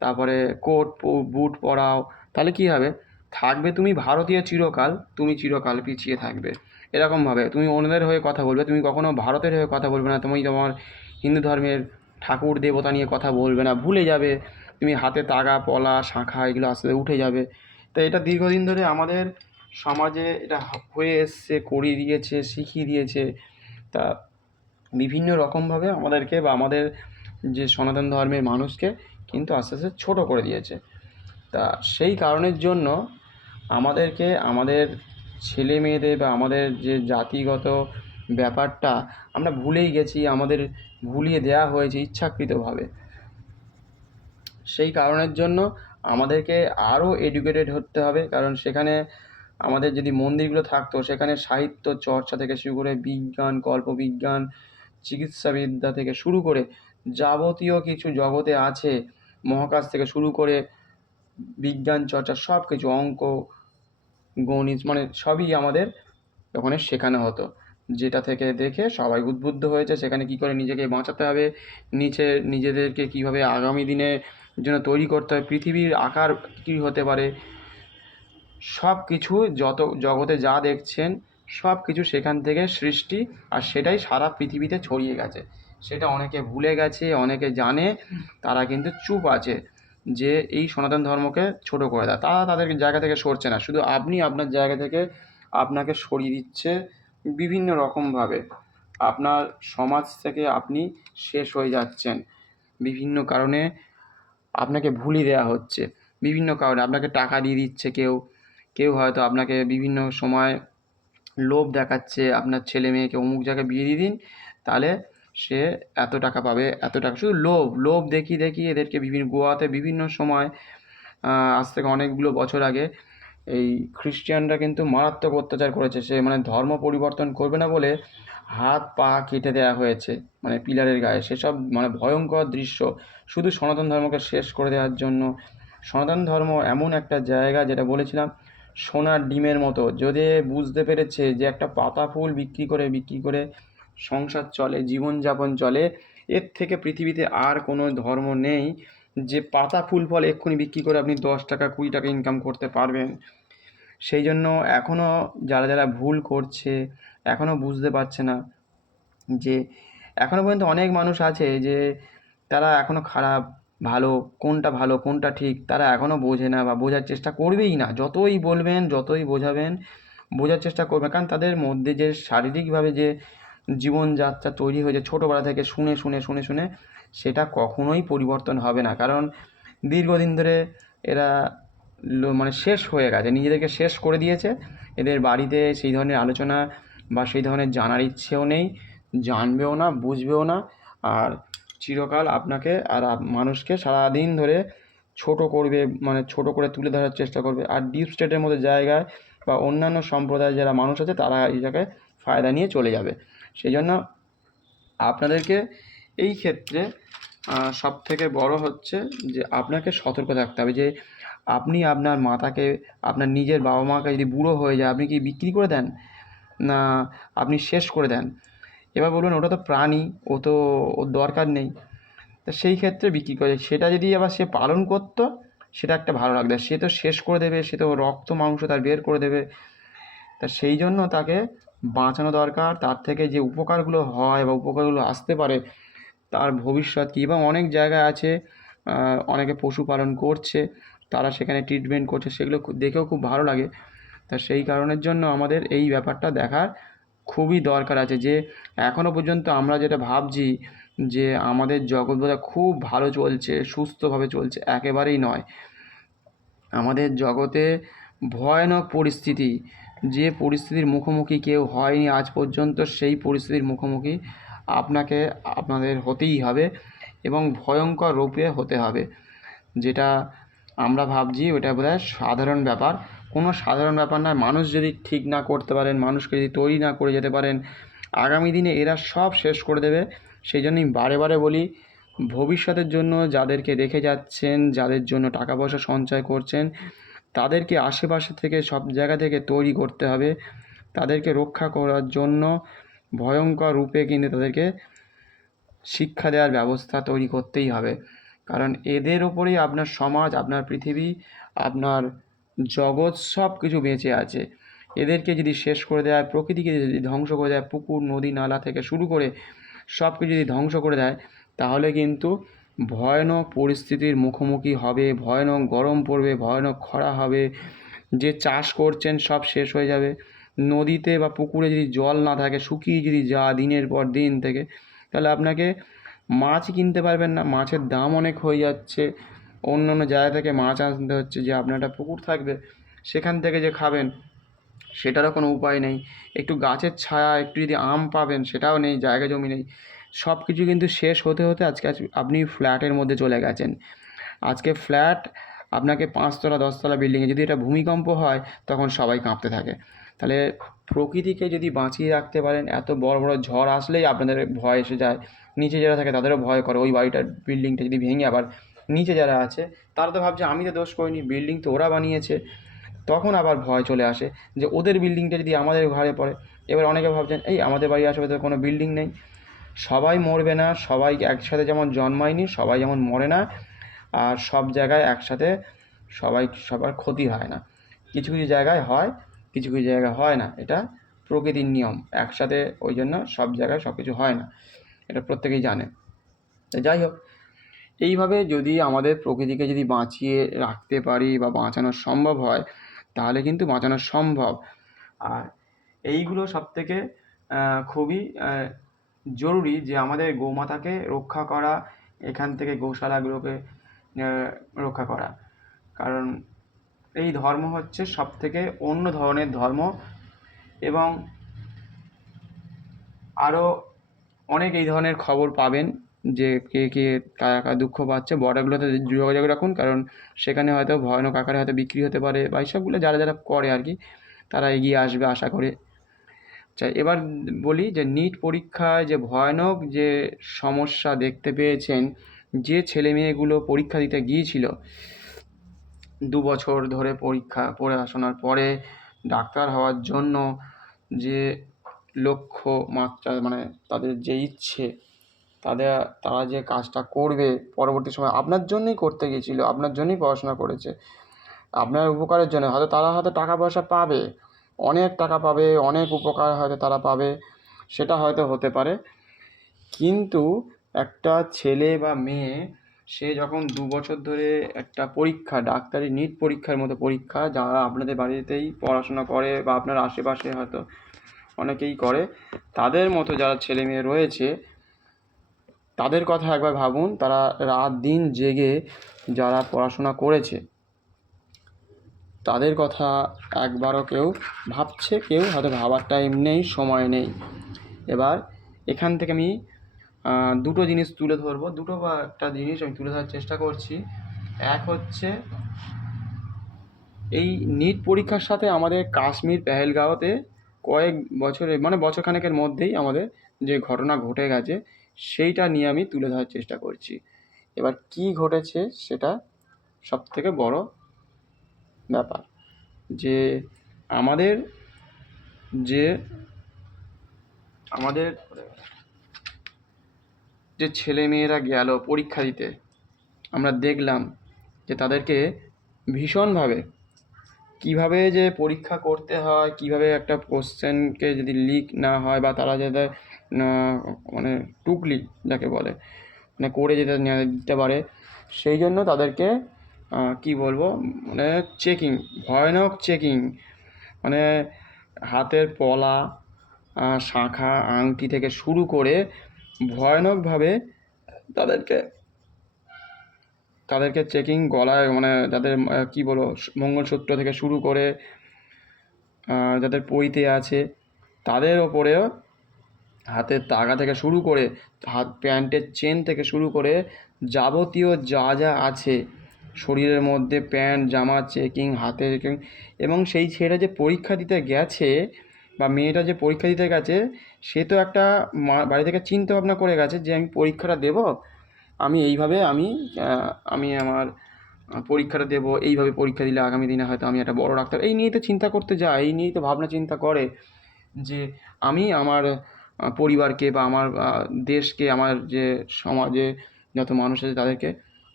তারপরে কোট বুট পরাও, তাহলে কী হবে, থাকবে তুমি ভারতীয় চিরকাল, তুমি চিরকাল পিছিয়ে থাকবে। এরকমভাবে তুমি অন্যদের হয়ে কথা বলবে, তুমি কখনো ভারতের হয়ে কথা বলবে না, তুমি তোমার হিন্দু ধর্মের ঠাকুর দেবতা নিয়ে কথা বলবে না, ভুলে যাবে, তুমি হাতে তাগা পলা শাঁখা এগুলো আস্তে উঠে যাবে। তো এটা দীর্ঘদিন ধরে আমাদের সমাজে এটা হয়ে এসছে, করিয়ে দিয়েছে, শিখিয়ে দিয়েছে। তা বিভিন্ন রকমভাবে আমাদেরকে বা আমাদের যে সনাতন ধর্মের মানুষকে কিন্তু আস্তে আস্তে ছোটো করে দিয়েছে। তা সেই কারণের জন্য আমাদেরকে আমাদের ছেলে মেয়েদের বা আমাদের যে জাতিগত ব্যাপারটা আমরা ভুলেই গেছি, আমাদের ভুলিয়ে দেওয়া হয়েছে ইচ্ছাকৃতভাবে। সেই কারণের জন্য আমাদেরকে আরও এডুকেটেড হতে হবে, কারণ সেখানে আমাদের যদি মন্দিরগুলো থাকতো, সেখানে সাহিত্য চর্চা থেকে শুরু করে বিজ্ঞান, কল্পবিজ্ঞান, চিকিৎসাবিদ্যা থেকে শুরু করে যাবতীয় কিছু জগতে আছে, মহাকাশ থেকে শুরু করে বিজ্ঞান চর্চা সব কিছু, অঙ্ক, গণিত, মানে সবই আমাদের ওখানে শেখানো হতো, যেটা থেকে দেখে সবাই উদ্বুদ্ধ হয়েছে সেখানে কী করে নিজেকে বাঁচাতে হবে, নিজেদেরকে কীভাবে আগামী দিনের জন্য তৈরি করতে হবে, পৃথিবীর আকার কী হতে পারে, সব কিছু যত জগতে যা দেখছেন সব কিছু সেখান থেকে সৃষ্টি, আর সেটাই সারা পৃথিবীতে ছড়িয়ে গেছে। সেটা অনেকে ভুলে গেছে, অনেকে জানে, তারা কিন্তু চুপ আছে যে এই সনাতন ধর্মকে ছোট করে দেয়। তারা তাদের জায়গা থেকে সরছে না, শুধু আপনি আপনার জায়গা থেকে আপনাকে সরিয়ে দিচ্ছে বিভিন্ন রকমভাবে। আপনার সমাজ থেকে আপনি শেষ হয়ে যাচ্ছেন বিভিন্ন কারণে, আপনাকে ভুলিয়ে দেওয়া হচ্ছে বিভিন্ন কারণে। আপনাকে টাকা দিয়ে দিচ্ছে কেউ, কেউ হয়তো আপনাকে বিভিন্ন সময় লোভ দেখাচ্ছে, আপনার ছেলে মেয়েকে অমুক জায়গায় বিয়ে দিয়ে দিন, তাহলে সে এত টাকা পাবে, এত টাকা, শুধু লোভ লোভ দেখিয়ে দেখিয়ে এদেরকে বিভিন্ন গোয়াতে বিভিন্ন সময়, আজ থেকে অনেকগুলো বছর আগে এই খ্রিস্টানরা কিন্তু মারাত্মক অত্যাচার করেছে। সে মানে ধর্ম পরিবর্তন করবে না বলে হাত পা কেটে দেওয়া হয়েছে, মানে পিলারের গায়ে, সেসব মানে ভয়ঙ্কর দৃশ্য, শুধু সনাতন ধর্মকে শেষ করে দেওয়ার জন্য। সনাতন ধর্ম এমন একটা জায়গা, যেটা বলেছিলাম সোনার ডিমের মতো, যদি বুঝতে পেরেছে যে একটা পাতা ফুল বিক্রি করে সংসার চলে, জীবনযাপন চলে, এর থেকে পৃথিবীতে আর কোনো ধর্ম নেই যে পাতা ফুল ফল এক্ষুনি বিক্রি করে আপনি 10 টাকা 20 টাকা ইনকাম করতে পারবেন। সেই জন্য এখনও যারা ভুল করছে, এখনও বুঝতে পারছে না যে এখনও পর্যন্ত অনেক মানুষ আছে যে তারা এখনও খারাপ ভালো কোনটা ঠিক তারা এখনও বোঝে না, বা বোঝার চেষ্টা করবেই না। যতই বলবেন, যতই বোঝাবেন, বোঝার চেষ্টা করবে, কারণ তাদের মধ্যে যে শারীরিকভাবে যে জীবনযাত্রা তৈরি হয়েছে ছোটোবেলা থেকে শুনে শুনে শুনে শুনে, সেটা কখনোই পরিবর্তন হবে না। কারণ দীর্ঘদিন ধরে এরা মানে শেষ হয়ে গেছে, নিজেদেরকে শেষ করে দিয়েছে। এদের বাড়িতে সেই ধরনের আলোচনা বা সেই ধরনের জানার ইচ্ছেও নেই, জানবেও না, বুঝবেও না। আর চিরকাল আপনাকে আর মানুষকে সারাদিন ধরে ছোট করবে, মানে ছোট করে তুলে ধরার চেষ্টা করবে। আর ডিপ স্টেটের মতো জায়গায় বা অন্যান্য সম্প্রদায়ের যারা মানুষ আছে, তারা এই জায়গায় ফায়দা নিয়ে চলে যাবে। সেই জন্য আপনাদেরকে এই ক্ষেত্রে সবথেকে বড় হচ্ছে যে আপনাকে সতর্ক থাকতে হবে যে আপনি আপনার মাতাকে, আপনার নিজের বাবা মাকে যদি বুড়ো হয়ে যায়, আপনি কি বিক্রি করে দেন, না আপনি শেষ করে দেন? এবার বলবেন ওটা তো প্রাণী, ওর দরকার নেই। তা সেই ক্ষেত্রে বিক্রি করে, সেটা যদি আবার সে পালন করতো, সেটা একটা ভালো লাগতো। সে তো শেষ করে দেবে, সে তো রক্ত মাংস তার বের করে দেবে। তা সেই জন্য তাকে বাঁচানো দরকার। তার থেকে যে উপকারগুলো হয় বা উপকারগুলো আসতে পারে, তার ভবিষ্যৎ কী। এবং অনেক জায়গায় আছে, অনেকে পশুপালন করছে, তারা সেখানে ট্রিটমেন্ট করছে, সেগুলো দেখেও খুব ভালো লাগে। তা সেই কারণের জন্য আমাদের এই ব্যাপারটা দেখার খুবই দরকার আছে যে এখনও পর্যন্ত আমরা যেটা ভাবছি যে আমাদের জগৎ বোধহয় খুব ভালো চলছে, সুস্থভাবে চলছে, একেবারেই নয়। আমাদের জগতে ভয়ানক পরিস্থিতি, যে পরিস্থিতির মুখোমুখি কেউ হয়নি আজ পর্যন্ত, সেই পরিস্থিতির মুখোমুখি আপনাদের হতেই হবে, এবং ভয়ঙ্কর রূপে হতে হবে। যেটা আমরা ভাবছি ওটা বোধহয় সাধারণ ব্যাপার, কোনো সাধারণ ব্যাপার নয়। মানুষ যদি ঠিক না করতে পারেন, মানুষকে যদি তৈরি না করে যেতে পারেন, আগামী দিনে এরা সব শেষ করে দেবে। সেই জন্যই বারে বারে বলি, ভবিষ্যতের জন্য যাদেরকে রেখে যাচ্ছেন, যাদের জন্য টাকা পয়সা সঞ্চয় করছেন, তাদেরকে আশেপাশে থেকে সব জায়গা থেকে তৈরি করতে হবে। তাদেরকে রক্ষা করার জন্য ভয়ঙ্কর রূপে কিন্তু তাদেরকে শিক্ষা দেওয়ার ব্যবস্থা তৈরি করতেই হবে। কারণ এদের ওপরেই আপনার সমাজ, আপনার পৃথিবী, আপনার জগৎ সব কিছু বেঁচে আছে। এদেরকে যদি শেষ করে দেয়, প্রকৃতিকে যদি ধ্বংস করে দেয়, পুকুর নদী নালা থেকে শুরু করে সব কিছু যদি ধ্বংস করে দেয়, তাহলে কিন্তু ভয়ানক পরিস্থিতির মুখোমুখি হবে, ভয়ানক গরম পড়বে, ভয়ানক খরা হবে, যে চাষ করছেন সব শেষ হয়ে যাবে। নদীতে বা পুকুরে যদি জল না থাকে, শুকিয়ে যদি দিনের পর দিন থেকে, তাহলে আপনাকে মাছ কিনতে পারবেন না, মাছের দাম অনেক হয়ে যাচ্ছে। অন্য অন্য জায়গা থেকে মাছ আনতে হচ্ছে, যে আপনার একটা পুকুর থাকবে সেখান থেকে যে খাবেন, সেটারও কোনো উপায় নেই। একটু গাছের ছায়া, একটু যদি আম পাবেন, সেটাও নেই, জায়গা জমি নেই। সব কিছু কিন্তু শেষ হতে হতে আজকে আপনি ফ্ল্যাটের মধ্যে চলে গেছেন। আজকে ফ্ল্যাট আপনাকে 5 তলা 10 তলা বিল্ডিংয়ে যদি এটা ভূমিকম্প হয়, তখন সবাই কাঁপতে থাকে। তাহলে প্রকৃতিকে যদি বাঁচিয়ে রাখতে পারেন, এত বড় বড় ঝড় আসলেই আপনাদের ভয় এসে যায়। নিচে যারা থাকে তাদেরও ভয় করে, ওই বাড়িটার বিল্ডিংটা যদি ভেঙে আবার নিচে যারা আছে, তারা তো ভাবছে আমি তো দোষ করিনি, বিল্ডিং তো ওরা বানিয়েছে। তখন আবার ভয় চলে আসে যে ওদের বিল্ডিংটা যদি আমাদের ঘরে পড়ে। এবার অনেকে ভাবছেন এই আমাদের বাড়ির আশেপাশে কোনো বিল্ডিং নেই। সবাই মরবে না, সবাই একসাথে যেমন জন্মায়নি সবাই যেমন মরে না, আর সব জায়গায় একসাথে সবার ক্ষতি হয় না। কিছু কিছু জায়গায় হয়, কিছু কিছু জায়গায় হয় না, এটা প্রকৃতির নিয়ম। একসাথে ওই জন্য সব জায়গায় সব কিছু হয় না, এটা প্রত্যেকেই জানে। যাই হোক, এইভাবে যদি আমাদের প্রকৃতিকে যদি বাঁচিয়ে রাখতে পারি বা বাঁচানো সম্ভব হয়, তাহলে কিন্তু বাঁচানো সম্ভব। আর এইগুলো সবথেকে খুবই জরুরি যে আমাদের গোমাতাকে রক্ষা করা, এখান থেকে গোশালাগুলোকে রক্ষা করা। কারণ এই ধর্ম হচ্ছে সবথেকে অন্য ধরনের ধর্ম। এবং আরও অনেক এই ধরনের খবর পাবেন যে কে কে কারা কারা দুঃখ পাচ্ছে। বর্ডারগুলোতে যোগাযোগ রাখুন, কারণ সেখানে হয়তো ভয়ানক আকারে হয়তো বিক্রি হতে পারে, বা এইসবগুলো যারা যারা করে আর কি, তারা এগিয়ে আসবে আশা করে। আচ্ছা, এবার বলি যে নিট পরীক্ষায় যে ভয়ানক যে সমস্যা দেখতে পেয়েছেন, যে ছেলে মেয়েগুলো পরীক্ষা দিতে গিয়েছিল 2 বছর ধরে পড়াশোনার পরে ডাক্তার হওয়ার জন্য, যে লক্ষ্য মাত্রা মানে তাদের যে ইচ্ছে, তারা যে কাজটা করবে পরবর্তী সময় আপনার জন্যই করতে গিয়েছিল, আপনার জন্যই পড়াশোনা করেছে, আপনার উপকারের জন্য। হয়তো তারা হয়তো টাকা পয়সা পাবে, অনেক টাকা পাবে, অনেক উপকার হয়তো তারা পাবে, সেটা হয়তো হতে পারে। কিন্তু একটা ছেলে বা মেয়ে, সে যখন 2 বছর ধরে একটা পরীক্ষা, ডাক্তারি নিট পরীক্ষার মতো পরীক্ষা, যারা আপনাদের বাড়িতেই পড়াশোনা করে বা আপনার আশেপাশে হয়তো অনেকেই করে, তাদের মতো যারা ছেলে মেয়ে রয়েছে, তাদের কথা একবার ভাবুন। তারা রাত দিন জেগে যারা পড়াশোনা করেছে, তাদের কথা একবারও কেউ ভাবছে? কেউ হয়তো ভাবার টাইম নেই, সময় নেই। এবার এখান থেকে আমি দুটো জিনিস তুলে ধরবো, দুটো বা একটা জিনিস আমি তুলে ধরার চেষ্টা করছি। এক হচ্ছে এই নিট পরীক্ষার সাথে আমাদের কাশ্মীর পেহেলগাঁওতে কয়েক বছরে মানে বছরখানেকের মধ্যেই আমাদের যে ঘটনা ঘটে গেছে, সেইটা নিয়ে আমি তুলে ধরার চেষ্টা করছি। এবার কি ঘটেছে সেটা সবথেকে বড় ব্যাপার, যে আমাদের যে আমাদের যে ছেলে মেয়েরা গেল পরীক্ষা দিতে, আমরা দেখলাম যে তাদেরকে ভীষণভাবে কীভাবে যে পরীক্ষা করতে হয়, কীভাবে একটা কোশ্চেনকে যদি লিক না হয় বা তারা যাতে মানে টুকলি যাকে বলে মানে করে যেতে দিতে পারে, সেই জন্য তাদেরকে কি বলবো মানে চেকিং, ভয়ানক চেকিং, মানে হাতের পলা, শাঁখা, আংটি থেকে শুরু করে ভয়ানকভাবে তাদেরকে চেকিং, গলায় মানে যাদের কি বলবো মঙ্গলসূত্র থেকে শুরু করে যাদের পইতে আছে তাদের ওপরেও, হাতের তাগা থেকে শুরু করে প্যান্টের চেন থেকে শুরু করে যাবতীয় যা যা আছে শরীরের মধ্যে, প্যান্ট জামা চেকিং, হাতে চেকিং। এবং সেই ছেলেটা যে পরীক্ষা দিতে গেছে বা মেয়েটা যে পরীক্ষা দিতে গেছে, সে তো একটা বাড়ি থেকে চিন্তা ভাবনা করে গেছে যে আমি পরীক্ষাটা দেব, আমি এইভাবে আমি আমার পরীক্ষাটা দেবো, এইভাবে পরীক্ষা দিলে আগামী দিনে হয়তো আমি একটা বড় ডাক্তার, এই নিয়েই তো চিন্তা করতে যায়, এই নিয়েই তো ভাবনা চিন্তা করে যে আমি আমার পরিবারকে বা আমার দেশকে, আমার যে সমাজে যত মানুষ আছে তাদেরকে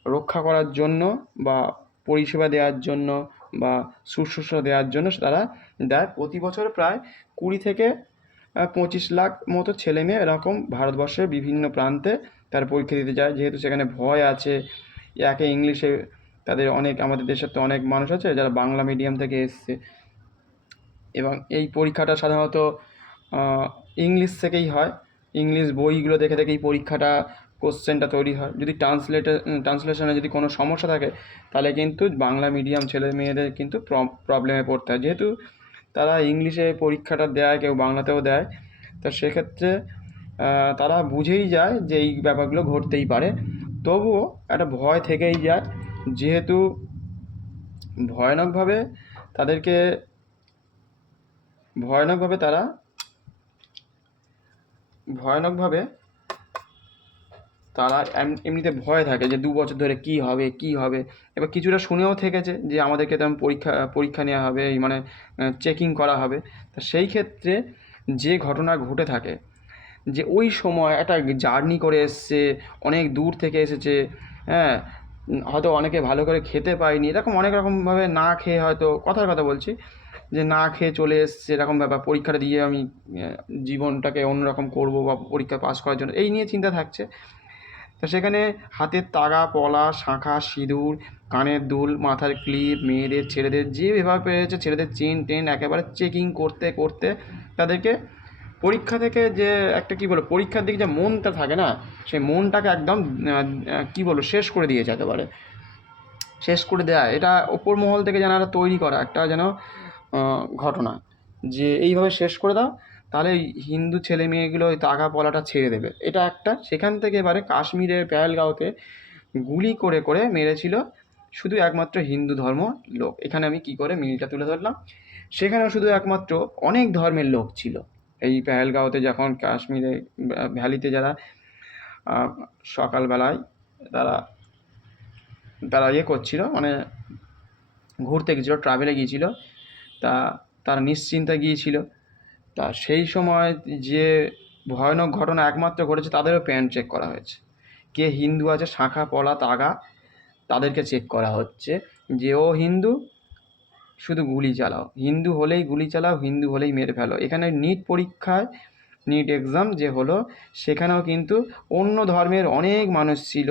রক্ষা করার জন্য বা পরিষেবা দেওয়ার জন্য বা শুশ্রূষা দেওয়ার জন্য তারা দেয়। প্রতি বছর প্রায় 20 থেকে 25 লাখ মতো ছেলে মেয়ে এরকম ভারতবর্ষের বিভিন্ন প্রান্তে তারা পরীক্ষা দিতে যায়। যেহেতু সেখানে ভয় আছে, একে ইংলিশে তাদের অনেক, আমাদের দেশের তো অনেক মানুষ আছে যারা বাংলা মিডিয়াম থেকে এসছে, এবং এই পরীক্ষাটা সাধারণত ইংলিশ থেকেই হয়। ইংলিশ বইগুলো দেখে দেখেই পরীক্ষাটা কোশ্চেনটা তৈরি হয়। যদি ট্রান্সলেশনে যদি কোনো সমস্যা থাকে, তাহলে কিন্তু বাংলা মিডিয়াম ছেলে মেয়েদের কিন্তু প্রবলেমে পড়তে হয়। যেহেতু তারা ইংলিশে পরীক্ষাটা দেয়, কেউ বাংলাতেও দেয়, তো সেক্ষেত্রে তারা বুঝেই যায় যে এই ব্যাপারগুলো ঘটতেই পারে। তবুও একটা ভয় থেকেই যায়, যেহেতু ভয়ানকভাবে তাদেরকে ভয়ানকভাবে তারা এমনিতে ভয় থাকে যে 2 বছর ধরে কী হবে কী হবে। এবার কিছুটা শুনেও থেকেছে যে আমাদেরকে তেমন পরীক্ষা নেওয়া হবে, এই মানে চেকিং করা হবে। তা সেই ক্ষেত্রে যে ঘটনা ঘটে থাকে, যে ওই সময় একটা জার্নি করে এসছে, অনেক দূর থেকে এসেছে, হ্যাঁ, হয়তো অনেকে ভালো করে খেতে পায়নি, এরকম অনেক রকমভাবে না খেয়ে, হয়তো কথার কথা বলছি, যে না খেয়ে চলে এসছে, এরকম ব্যাপার, পরীক্ষাটা দিয়ে আমি জীবনটাকে অন্যরকম করব বা পরীক্ষা পাস করার জন্য এই নিয়ে চিন্তা থাকছে। তো সেখানে হাতের তাগা, পলা, শাঁখা, সিঁদুর, কানের দুল, মাথার ক্লিপ, মেয়েদের ছেলেদের যে যেভাবে পেরেছে ছেলেদের চেন টেন একেবারে চেকিং করতে করতে তাদেরকে পরীক্ষা থেকে যে একটা কী বলবো, পরীক্ষার দিকে যে মনটা থাকে না, সেই মনটাকে একদম কী বলবো শেষ করে দিয়েছে একেবারে, শেষ করে দেয়া। এটা ওপর মহল থেকে যেন একটা তৈরি করা একটা যেন ঘটনা, যে এইভাবে শেষ করে দাও, তাহলে হিন্দু ছেলে মেয়েগুলো ওই তাগা পলাটা ছেড়ে দেবে, এটা একটা। সেখান থেকে এবারে কাশ্মীরের পেহেলগাঁওতে গুলি করে করে মেরেছিল শুধু একমাত্র হিন্দু ধর্ম লোক। এখানে আমি কি করে মিলটা তুলে ধরলাম, সেখানেও শুধু একমাত্র অনেক ধর্মের লোক ছিল। এই পেহেলগাঁওতে যখন কাশ্মীরে ভ্যালিতে যারা সকালবেলায় তারা তারা করছিল, মানে ঘুরতে গিয়েছিলো, ট্রাভেলে গিয়েছিল, তা তারা নিশ্চিন্তে গিয়েছিল। তা সেই সময় যে ভয়ানক ঘটনা একমাত্র ঘটেছে, তাদেরও প্যান্ট চেক করা হয়েছে। কে হিন্দু আছে, শাঁখা পলা তাগা, তাদেরকে চেক করা হচ্ছে যে ও হিন্দু, শুধু গুলি চালাও, হিন্দু হলেই গুলি চালাও, হিন্দু হলেই মেরে ফেলো। এখানে নিট পরীক্ষায়, নিট এক্সাম যে হলো, সেখানেও কিন্তু অন্য ধর্মের অনেক মানুষ ছিল,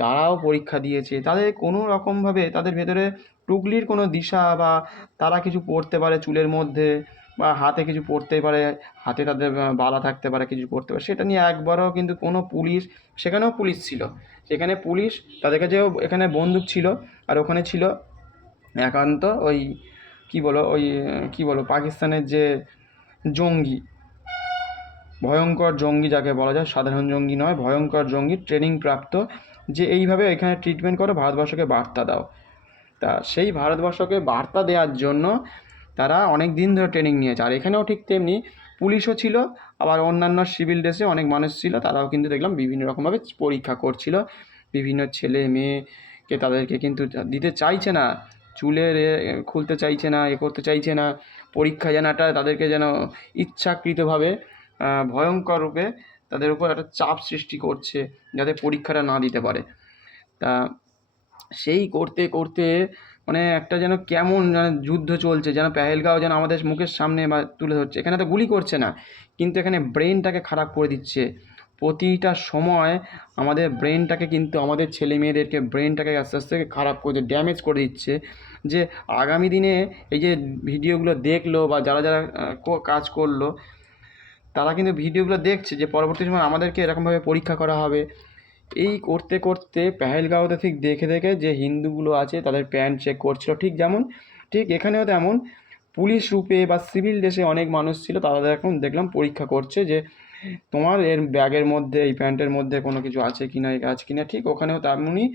তারাও পরীক্ষা দিয়েছে। তাদের কোনো রকমভাবে তাদের ভেতরে টুকলির কোনো দিশা, বা তারা কিছু পড়তে পারে চুলের মধ্যে, বা হাতে কিছু পড়তে পারে, হাতে তাদের বালা থাকতে পারে, কিছু পড়তে পারে, সেটা নিয়ে একবারও কিন্তু কোনো পুলিশ, সেখানেও পুলিশ ছিল, সেখানে পুলিশ তাদের কাছেও এখানে বন্দুক ছিল, আর ওখানে ছিল একান্ত ওই কী বলো পাকিস্তানের যে জঙ্গি, ভয়ঙ্কর জঙ্গি যাকে বলা যায়, সাধারণ জঙ্গি নয়, ভয়ঙ্কর জঙ্গি, ট্রেনিং প্রাপ্ত, যে এইভাবে এখানে ট্রিটমেন্ট করো, ভারতবর্ষকে বার্তা দাও। তা সেই ভারতবর্ষকে বার্তা দেওয়ার জন্য তারা অনেক দিন ধরে ট্রেনিং নিয়েছে। আর এখানেও ঠিক তেমনি পুলিশও ছিল, আবার অন্যান্য সিভিল ড্রেসে অনেক মানুষ ছিল, তারাও কিন্তু দেখলাম বিভিন্ন রকমভাবে পরীক্ষা করছিল। বিভিন্ন ছেলে মেয়েকে তাদেরকে কিন্তু দিতে চাইছে না, চুলের খুলতে চাইছে না, করতে চাইছে না, পরীক্ষা যেন একটা তাদেরকে যেন ইচ্ছাকৃতভাবে ভয়ঙ্কর রূপে তাদের উপর একটা চাপ সৃষ্টি করছে, যাতে পরীক্ষাটা না দিতে পারে। তা সেই করতে করতে মানে একটা যেন কেমন যেন যুদ্ধ চলছে, যেন পেহেলগাঁও যেন আমাদের মুখের সামনে বা তুলে ধরছে। এখানে তো গুলি করছে না, কিন্তু এখানে ব্রেনটাকে খারাপ করে দিচ্ছে। প্রতিটা সময় আমাদের ব্রেনটাকে কিন্তু, আমাদের ছেলে মেয়েদেরকে ব্রেনটাকে আস্তে আস্তে খারাপ করে, ড্যামেজ করে দিচ্ছে। যে আগামী দিনে এই যে ভিডিওগুলো দেখলো, বা যারা যারা কাজ করলো, তারা কিন্তু ভিডিওগুলো দেখছে যে পরবর্তী সময় আমাদেরকে এরকমভাবে পরীক্ষা করা হবে। এই করতে করতে পেহেলগাঁওতে ঠিক দেখে দেখে যে হিন্দুগুলো আছে তাদের প্যান্ট চেক করছিল, ঠিক এখানেও তেমন পুলিশ রূপে বা সিভিল ড্রেসে অনেক মানুষ ছিল, তাদের এখন দেখলাম পরীক্ষা করছে যে তোমার এর ব্যাগের মধ্যে, এই প্যান্টের মধ্যে কোনো কিছু আছে কি না, আছে কি না। ঠিক ওখানেও তেমনই,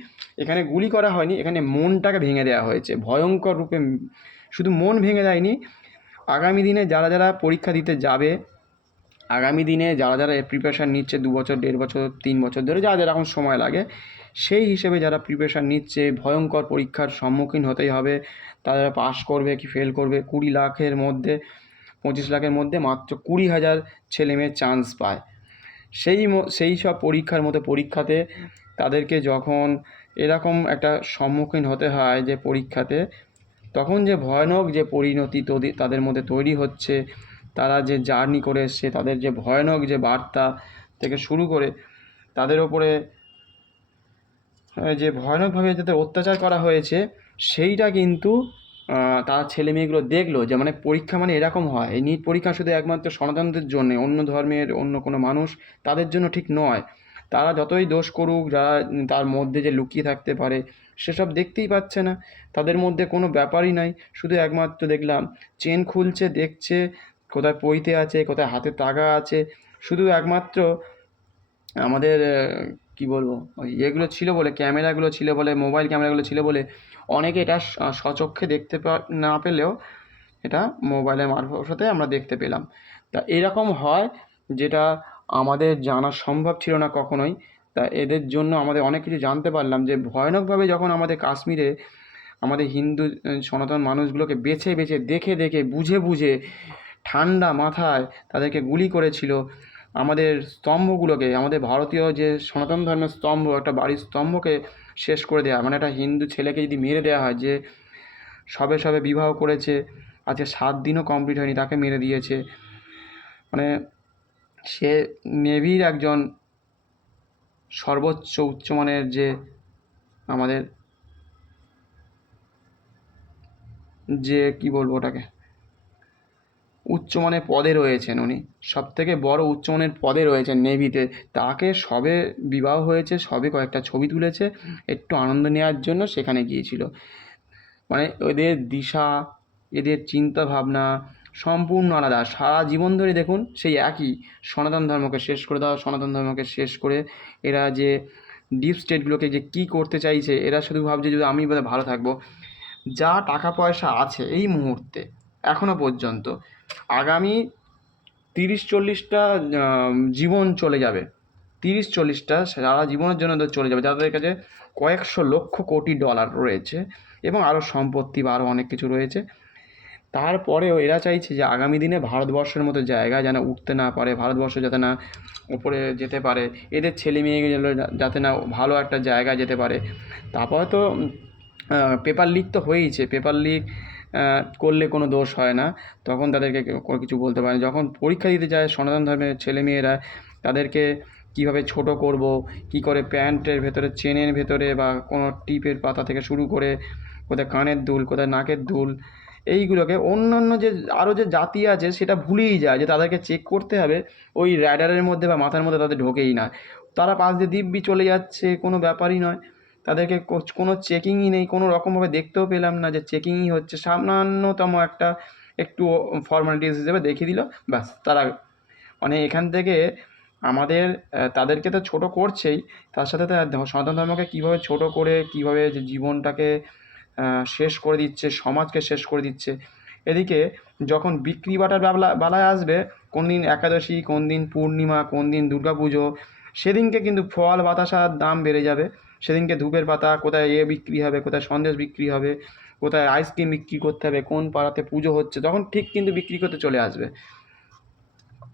এখানে গুলি করা হয়নি, এখানে মনটাকে ভেঙে দেওয়া হয়েছে ভয়ঙ্কর রূপে। শুধু মন ভেঙে দেয়নি, আগামী দিনে যারা যারা পরীক্ষা দিতে যাবে, আগামী দিনে যারা যারা এর প্রিপারেশান নিচ্ছে 2 বছর, 1.5 বছর, 3 বছর ধরে, যা যেরকম সময় লাগে, সেই হিসেবে যারা প্রিপারেশান নিচ্ছে, ভয়ঙ্কর পরীক্ষার সম্মুখীন হতেই হবে। তারা পাস করবে কি ফেল করবে, 20 লাখের মধ্যে, 25 লাখের মধ্যে মাত্র 20,000 ছেলেমেয়ে চান্স পায়। সেই সব পরীক্ষার মতো পরীক্ষাতে তাদেরকে যখন এরকম একটা সম্মুখীন হতে হয় যে পরীক্ষাতে, তখন যে ভয়ানক যে পরিণতি তাদের মধ্যে তৈরি হচ্ছে, তারা যে জার্নি করে এসছে, তাদের যে ভয়ানক যে বার্তা থেকে শুরু করে, তাদের ওপরে যে ভয়ানকভাবে যাদের অত্যাচার করা হয়েছে, সেইটা কিন্তু তারা ছেলে মেয়েগুলো দেখলো যে মানে পরীক্ষা মানে এরকম হয়। এই নিট পরীক্ষা শুধু একমাত্র সনাতনদের জন্যে, অন্য ধর্মের অন্য কোনো মানুষ তাদের জন্য ঠিক নয়। তারা যতই দোষ করুক, যারা তার মধ্যে যে লুকিয়ে থাকতে পারে, সেসব দেখতেই পাচ্ছে না, তাদের মধ্যে কোনো ব্যাপারই নাই। শুধু একমাত্র দেখলাম চেন খুলছে, দেখছে কোথায় পইতে আছে, কোথায় হাতে তাগা আছে। শুধু একমাত্র আমাদের কী বলবো, ওই ইয়েগুলো ছিল বলে, ক্যামেরাগুলো ছিল বলে, মোবাইল ক্যামেরাগুলো ছিল বলে অনেকে এটা স্বচক্ষে দেখতে না পেলেও এটা মোবাইলের মারফতে আমরা দেখতে পেলাম। তা এরকম হয়, যেটা আমাদের জানা সম্ভব ছিল না কখনোই, তা এদের জন্য আমাদের অনেক কিছু জানতে পারলাম যে ভয়ানকভাবে যখন আমাদের কাশ্মীরে আমাদের হিন্দু সনাতন মানুষগুলোকে বেছে বেছে দেখে দেখে বুঝে বুঝে ঠান্ডা মাথায় তাদেরকে গুলি করেছিল। আমাদের স্তম্ভগুলোকে, আমাদের ভারতীয় যে সনাতন ধর্মের স্তম্ভ, একটা বাড়ির স্তম্ভকে শেষ করে দেওয়া, মানে একটা হিন্দু ছেলেকে যদি মেরে দেওয়া হয়, যে সবে সবে বিবাহ করেছে, আজকে 7 দিনও কমপ্লিট হয়নি, তাকে মেরে দিয়েছে। মানে সে নেভির একজন সর্বোচ্চ উচ্চমানের যে আমাদের যে কী বলবো ওটাকে, উচ্চমানের পদে রয়েছেন উনি, সবথেকে বড় উচ্চমানের পদে রয়েছেন নেভিতে। তাকে সবে বিবাহ হয়েছে, সবে কয়েকটা ছবি তুলেছে, একটু আনন্দ নেওয়ার জন্য সেখানে গিয়েছিল। মানে এদের দিশা, এদের চিন্তা ভাবনা সম্পূর্ণ আলাদা। সারা জীবন ধরে দেখুন সেই একই, সনাতন ধর্মকে শেষ করে দাও, সনাতন ধর্মকে শেষ করে এরা যে ডিপ স্টেটগুলোকে যে কী করতে চাইছে, এরা শুধু ভাবছে যদি আমি বোধহয় ভালো থাকবো। যা টাকা পয়সা আছে এই মুহূর্তে এখনো পর্যন্ত, আগামী 30-40টা জীবন চলে যাবে, 30-40টা সারা জীবনের জন্য চলে যাবে, যাদের কাছে কয়েকশো লক্ষ কোটি ডলার রয়েছে এবং আরও সম্পত্তি বা আরও অনেক কিছু রয়েছে। তারপরেও এরা চাইছে যে আগামী দিনে ভারতবর্ষের মতো জায়গা যেন উঠতে না পারে, ভারতবর্ষ যাতে না ওপরে যেতে পারে, এদের ছেলে মেয়ে যাতে না ভালো একটা জায়গায় যেতে পারে। তারপরে তো পেপার লিক তো হয়েইছে, পেপার লিক করলে কোনো দোষ হয় না, তখন তাদেরকে কোনো কিছু বলতে পারে না। যখন পরীক্ষা দিতে যায় সনাতন ধর্মের ছেলেমেয়েরা, তাদেরকে কীভাবে ছোট করব, কী করে প্যান্টের ভেতরে, চেনের ভেতরে বা কোনো টিপের পাতা থেকে শুরু করে কোথায় কানের দুল, কোথায় নাকের দুল, এইগুলোকে অন্যান্য যে আরও যে জাতি আছে সেটা ভুলেই যায়, যে তাদেরকে চেক করতে হবে ওই র্যাডারের মধ্যে বা মাথার মধ্যে তাদের ঢোকেই না। তারা পাশ দিয়ে দিব্যি চলে যাচ্ছে, কোনো ব্যাপারই নয়, তাদেরকে কোনো চেকিংই নেই, কোনো রকমভাবে দেখতেও পেলাম না যে চেকিংই হচ্ছে। সামান্যতম একটা একটু ফর্মালিটিস হিসেবে দেখিয়ে দিল, ব্যাস তারা মানে এখান থেকে আমাদের তাদেরকে তো ছোট করছেই, তার সাথে সনাতন ধর্মকে কীভাবে ছোট করে কীভাবে যে জীবনটাকে শেষ করে দিচ্ছে, সমাজকে শেষ করে দিচ্ছে। এদিকে যখন বিক্রি বাটার বেলায় আসবে, কোন দিন একাদশী, কোন দিন পূর্ণিমা, কোন দিন দুর্গা পুজো, সেদিনকে কিন্তু ফল বাতাসার দাম বেড়ে যাবে। সেদিনকে ধূপের পাতা কোথায় বিক্রি হবে, কোথায় সন্দেশ বিক্রি হবে, কোথায় আইসক্রিম বিক্রি করতে হবে, কোন পাড়াতে পুজো হচ্ছে, তখন ঠিক কিন্তু বিক্রি করতে চলে আসবে।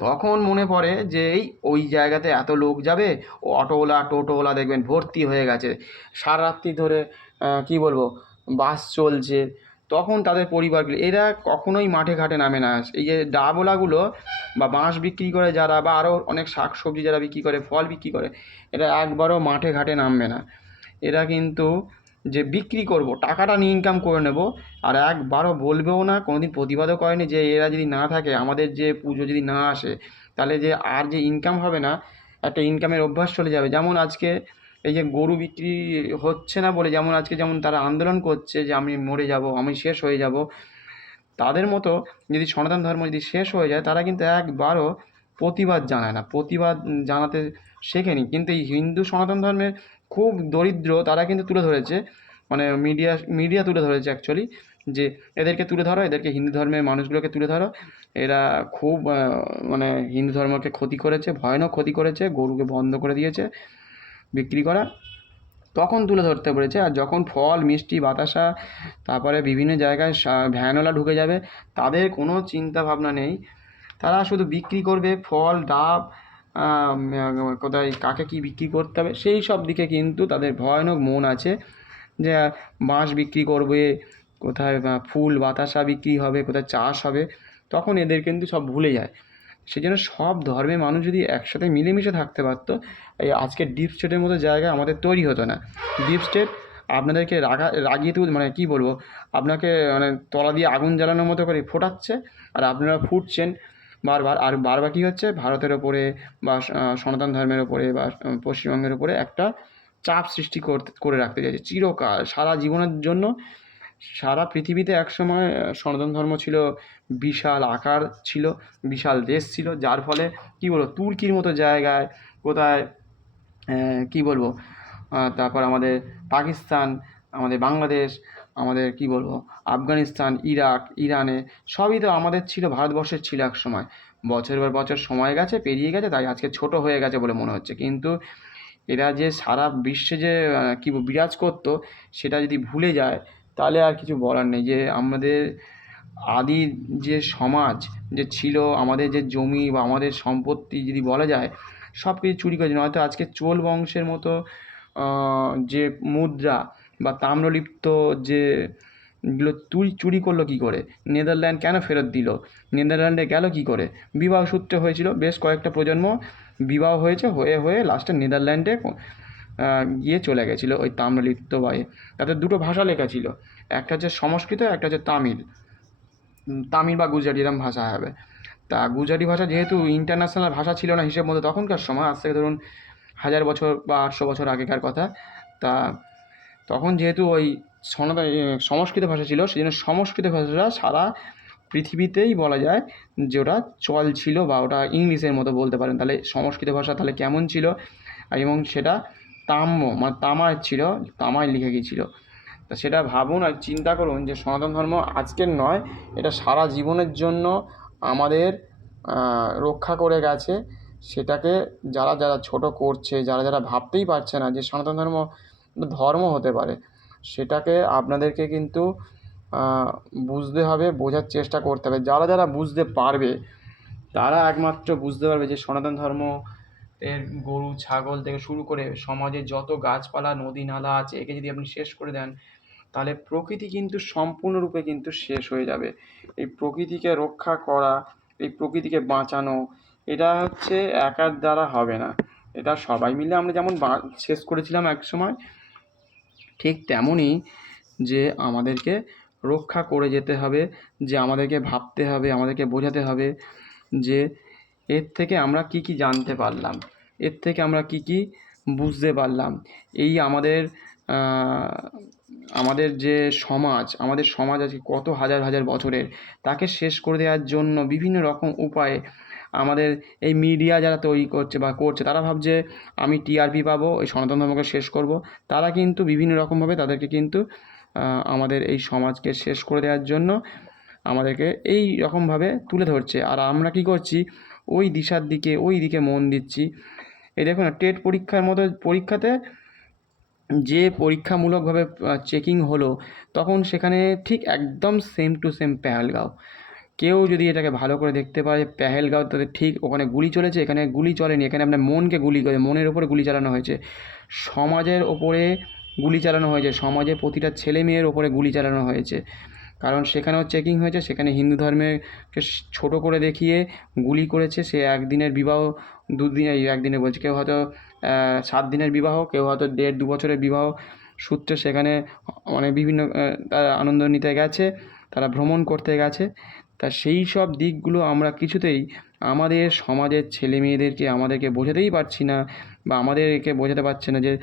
তখন মনে পড়ে যে ওই জায়গাতে এত লোক যাবে, ও অটোওয়ালা টোটোওয়ালা দেখবেন ভর্তি হয়ে গেছে, সারা রাত্রি ধরে কী বলবো বাস চলছে। তখন তাদের পরিবারগুলো, এরা কখনোই মাঠে ঘাটে নামে না। এই যে ডাবওয়ালাগুলো বা বাঁশ বিক্রি করে যারা, বা আরও অনেক শাক সবজি যারা বিক্রি করে, ফল বিক্রি করে, এরা একবারও মাঠে ঘাটে নামবে না। এরা কিন্তু যে বিক্রি করব, টাকাটা নিয়ে ইনকাম করে নেব, আর একবারও বলবেও না, কোনোদিন প্রতিবাদও করেনি যে এরা যদি না থাকে, আমাদের যে পুজো যদি না আসে, তাহলে যে আর যে ইনকাম হবে না, একটা ইনকামের অভ্যাস চলে যাবে। যেমন আজকে এই যে গরু বিক্রি হচ্ছে না বলে, যেমন আজকে যেমন তারা আন্দোলন করছে যে আমি মরে যাব, আমি শেষ হয়ে যাব, তাদের মতো যদি সনাতন ধর্ম যদি শেষ হয়ে যায়, তারা কিন্তু একবারও প্রতিবাদ জানায় না, প্রতিবাদ জানাতে শেখেনি। কিন্তু এই হিন্দু সনাতন ধর্মের খুব দরিদ্র, তারা কিন্তু তুলে ধরেছে, মানে মিডিয়া তুলে ধরেছে অ্যাকচুয়ালি, যে এদেরকে তুলে ধরো, এদেরকে হিন্দু ধর্মের মানুষগুলোকে তুলে ধরো, এরা খুব মানে হিন্দু ধর্মকে ক্ষতি করেছে, ভয়ানক ক্ষতি করেছে, গরুকে বন্ধ করে দিয়েছে বিক্রি করা, তখন তুলে ধরতে পেরেছে। আর যখন ফল মিষ্টি বাতাসা, তারপরে বিভিন্ন জায়গায় ভ্যানওয়ালা ঢুকে যাবে, তাদের কোনো চিন্তা ভাবনা নেই, তারা শুধু বিক্রি করবে ফল ডাব, কোথায় কাকে কী বিক্রি করতে হবে সেই সব দিকে কিন্তু তাদের ভয়ানক মন আছে। যে বাঁশ বিক্রি করবে, কোথায় ফুল বাতাসা বিক্রি হবে, কোথায় চাষ হবে, তখন এদের কিন্তু সব ভুলে যায়। সেই জন্য সব ধর্মের মানুষ যদি একসাথে মিলেমিশে থাকতে পারতো, এই আজকের ডিপ স্টেটের মতো জায়গা আমাদের তৈরি হতো না। ডিপ স্টেট আপনাদেরকে রাগিয়ে তুল, মানে কী বলবো, আপনাকে মানে তলা দিয়ে আগুন জ্বালানোর মতো করে ফোটাচ্ছে, আর আপনারা ফুটছেন বারবার। আর বারবার কী হচ্ছে, ভারতের ওপরে বা সনাতন ধর্মের ওপরে বা পশ্চিমবঙ্গের ওপরে একটা চাপ সৃষ্টি করে রাখতে চাইছে চিরকাল, সারা জীবনের জন্য। সারা পৃথিবীতে একসময় সনাতন ধর্ম ছিল, বিশাল আকার ছিল, বিশাল দেশ ছিল, যার ফলে কী বলবো তুর্কির মতো জায়গায়, কোথায় কী বলবো, তারপর আমাদের পাকিস্তান, আমাদের বাংলাদেশ, আমাদের কী বলবো আফগানিস্তান, ইরাক, ইরানে, সবই তো আমাদের ছিল, ভারতবর্ষের ছিল এক সময়। বছরের পর বছর সময় গেছে, পেরিয়ে গেছে, তাই আজকে ছোট হয়ে গেছে বলে মনে হচ্ছে। কিন্তু এরা যে সারা বিশ্বে যে কী বিরাজ করতো সেটা যদি ভুলে যায় তাহলে আর কিছু বলার নেই। যে আমাদের আদি যে সমাজ যে ছিল, আমাদের যে জমি বা আমাদের সম্পত্তি যদি বলা যায় সব কিছু চুরি করেছে। নয়তো আজকে চোল বংশের মতো যে মুদ্রা বা তাম্রলিপ্ত যে গুলো চুরি করলো কী করে? নেদারল্যান্ড কেন ফেরত দিল? নেদারল্যান্ডে গেল কী করে? বিবাহ সূত্রে হয়েছিল, বেশ কয়েকটা প্রজন্ম বিবাহ হয়েছে, হয়ে লাস্টে নেদারল্যান্ডে গিয়ে চলে গেছিলো ওই তাম্রলিপ্ত বয়ে। তাতে দুটো ভাষা লেখা ছিল, একটা হচ্ছে সংস্কৃত, একটা হচ্ছে তামিল বা গুজরাটি এরকম ভাষা হবে। তা গুজরাটি ভাষা যেহেতু ইন্টারন্যাশনাল ভাষা ছিল না হিসেব মতো তখনকার সময়, আজ থেকে ধরুন 1000 বছর বা 800 বছর আগেকার কথা। তা তখন যেহেতু ওই সংস্কৃত ভাষা ছিল, সেই জন্য সংস্কৃত ভাষাটা সারা পৃথিবীতেই বলা যায় যে ওটা চল ছিল, বা ওটা ইংলিশের মতো বলতে পারেন। তাহলে সংস্কৃত ভাষা তাহলে কেমন ছিল? এবং সেটা তামায় ছিল, তামায় লিখে গিয়েছিল। তা সেটা ভাবুন আর চিন্তা করুন যে সনাতন ধর্ম আজকের নয়, এটা সারা জীবনের জন্য আমাদের রক্ষা করে গেছে। সেটাকে যারা যারা ছোট করছে, যারা যারা ভাবতেই পারছে না যে সনাতন ধর্ম হতে পারে, সেটাকে আপনাদেরকে কিন্তু বুঝতে হবে, বোঝার চেষ্টা করতে হবে। যারা যারা বুঝতে পারবে তারা একমাত্র বুঝতে পারবে যে সনাতন ধর্ম এর গরু ছাগল থেকে শুরু করে সমাজে যত গাছপালা নদী নালা আছে, একে যদি আপনি শেষ করে দেন তাহলে প্রকৃতি কিন্তু সম্পূর্ণরূপে কিন্তু শেষ হয়ে যাবে। এই প্রকৃতিকে রক্ষা করা, এই প্রকৃতিকে বাঁচানো, এটা হচ্ছে একার দ্বারা হবে না। এটা সবাই মিলে আমরা যেমন শেষ করেছিলাম এক সময়, ঠিক তেমনই যে আমাদেরকে রক্ষা করে যেতে হবে, যে আমাদেরকে ভাবতে হবে, আমাদেরকে বোঝাতে হবে যে এর থেকে আমরা কি কি জানতে পারলাম, এর থেকে আমরা কি কি বুঝতে পারলাম। এই আমাদের যে আমাদের সমাজ আজকে কত হাজার হাজার বছরের, তাকে শেষ করে দেওয়ার জন্য বিভিন্ন রকম উপায়ে আমাদের এই মিডিয়া যারা তৈরি করছে বা করছে, তারা ভাবছে আমি টিআরপি পাবো, এই সনাতন ধর্মকে শেষ করব। তারা কিন্তু বিভিন্ন রকমভাবে তাদেরকে কিন্তু আমাদের এই সমাজকে শেষ করে দেওয়ার জন্য আমাদেরকে এই রকমভাবে তুলে ধরছে। আর আমরা কি করছি? ওই দিকে মন দিচ্ছি। এই দেখুন না, টেট পরীক্ষার মতো পরীক্ষাতে যে পরীক্ষামূলকভাবে চেকিং হলো, তখন সেখানে ঠিক একদম সেম টু সেম পেহেলগাঁও। কেউ যদি এটাকে ভালো করে দেখতে পারে, পেহেলগাঁও তাদের ঠিক ওখানে গুলি চলেছে, এখানে গুলি চলেনি। এখানে আপনার মনকে গুলি করে, মনের ওপরে গুলি চালানো হয়েছে, সমাজের ওপরে গুলি চালানো হয়েছে, সমাজে প্রতিটা ছেলে মেয়ের ওপরে গুলি চালানো হয়েছে। কারণ সেখানেও চেকিং হয়েছে, সেখানে হিন্দু ধর্মকে ছোট করে দেখিয়ে গুলি করেছে। সে একদিনের বিবাহ, একদিনে বলছে, কেউ হয়তো 7 দিনের বিবাহ, কেউ হয়তো 1.5-2 বছরের বিবাহ সূত্রে সেখানে মানে বিভিন্ন তারা আনন্দ নিতে গেছে, তারা ভ্রমণ করতে গেছে। তা সেই সব দিকগুলো আমরা কিছুতেই আমাদের সমাজের ছেলে মেয়েদেরকে আমাদেরকে বোঝাতেই পারছি না, বা আমাদেরকে বোঝাতে পারছে না যে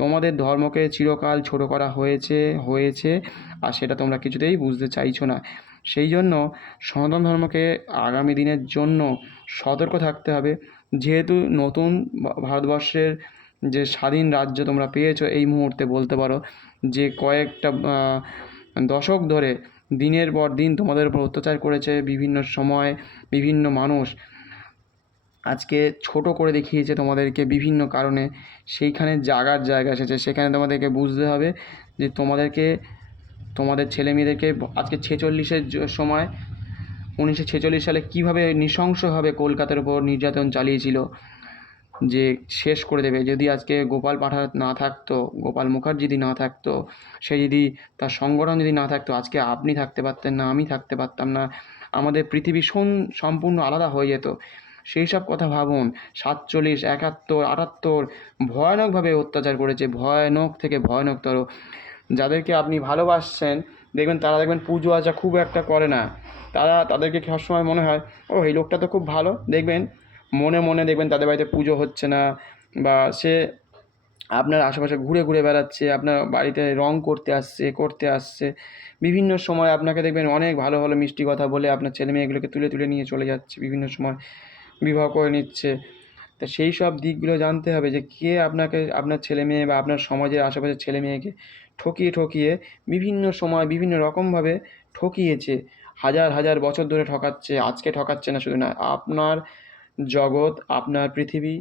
তোমাদের ধর্মকে চিরকাল ছোট করা হয়েছে, আর সেটা তোমরা কিছুতেই বুঝতে চাইছো না। সেই জন্য সনাতন ধর্মকে আগামী দিনের জন্য সতর্ক থাকতে হবে। যেহেতু নতুন ভারতবর্ষের যে স্বাধীন রাজ্য তোমরা পেয়েছো, এই মুহূর্তে বলতে পারো যে কয়েকটা দশক ধরে দিনের পর দিন তোমাদের উপর অত্যাচার করেছে বিভিন্ন সময় বিভিন্ন মানুষ, আজকে ছোট করে দেখিয়েছে তোমাদেরকে বিভিন্ন কারণে। সেইখানে জায়গা এসেছে, সেখানে তোমাদেরকে বুঝতে হবে যে তোমাদের ছেলে মেয়েদেরকে আজকে 46-এর সময় 1946 সালে কীভাবে নৃশংসভাবে কলকাতার উপর নির্যাতন চালিয়েছিল, যে শেষ করে দেবে। যদি আজকে গোপাল পাঠান না থাকতো, গোপাল মুখার্জি যদি না থাকতো, সে যদি তার সংগঠন যদি না থাকতো, আজকে আপনি থাকতে পারতেন না, আমি থাকতে পারতাম না, আমাদের পৃথিবী সম্পূর্ণ আলাদা হয়ে যেত। সেই সব কথা ভাবুন। 47, 71, 78 ভয়ানকভাবে অত্যাচার করেছে, ভয়ানক থেকে ভয়ানকতর। যাদেরকে আপনি ভালোবাসছেন দেখবেন পুজো আচা খুব একটা করে না, তাদেরকে সবসময় মনে হয় ও এই লোকটা তো খুব ভালো। দেখবেন মনে মনে দেখবেন তাদের বাড়িতে পুজো হচ্ছে না, বা সে আপনার আশেপাশে ঘুরে ঘুরে বেড়াচ্ছে, আপনার বাড়িতে রং করতে আসছে। বিভিন্ন সময় আপনাকে দেখবেন অনেক ভালো ভালো মিষ্টি কথা বলে আপনার ছেলে মেয়েগুলোকে তুলে তুলে নিয়ে চলে যাচ্ছে, বিভিন্ন সময় বিবাহ করে নিচ্ছে। তা সেই সব দিকগুলো জানতে হবে যে কে আপনাকে, আপনার ছেলে মেয়ে বা আপনার সমাজের আশেপাশের ছেলে মেয়েকে ঠকিয়ে বিভিন্ন সময় বিভিন্ন রকমভাবে ঠকিয়েছে, হাজার হাজার বছর ধরে ঠকাচ্ছে। আজকে ঠকাচ্ছে না শুধু না, আপনার জগৎ, আপনার পৃথিবী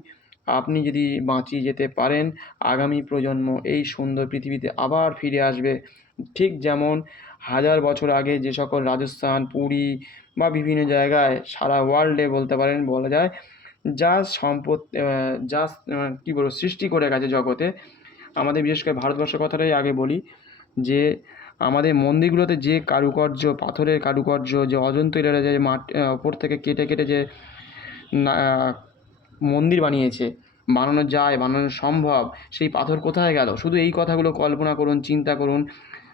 আপনি যদি বাঁচিয়ে যেতে পারেন, আগামী প্রজন্ম এই সুন্দর পৃথিবীতে আবার ফিরে আসবে। ঠিক যেমন হাজার বছর আগে যে সকল রাজস্থান, পুরী বা বিভিন্ন জায়গায় সারা ওয়ার্ল্ডে বলতে পারেন, বলা যায়, যা সম্পদ যা কী বলবো সৃষ্টি করে গেছে জগতে, আমাদের বিশেষ করে ভারতবর্ষের কথাটাই আগে বলি, যে আমাদের মন্দিরগুলোতে যে কারুকার্য, পাথরের কারুকার্য, যে অজন্তা ইলোরা যে ওপর থেকে কেটে কেটে যে মন্দির বানিয়েছে, বানানো যায়, বানানো সম্ভব, সেই পাথর কোথায় গেল? শুধু এই কথাগুলো কল্পনা করুন, চিন্তা করুন।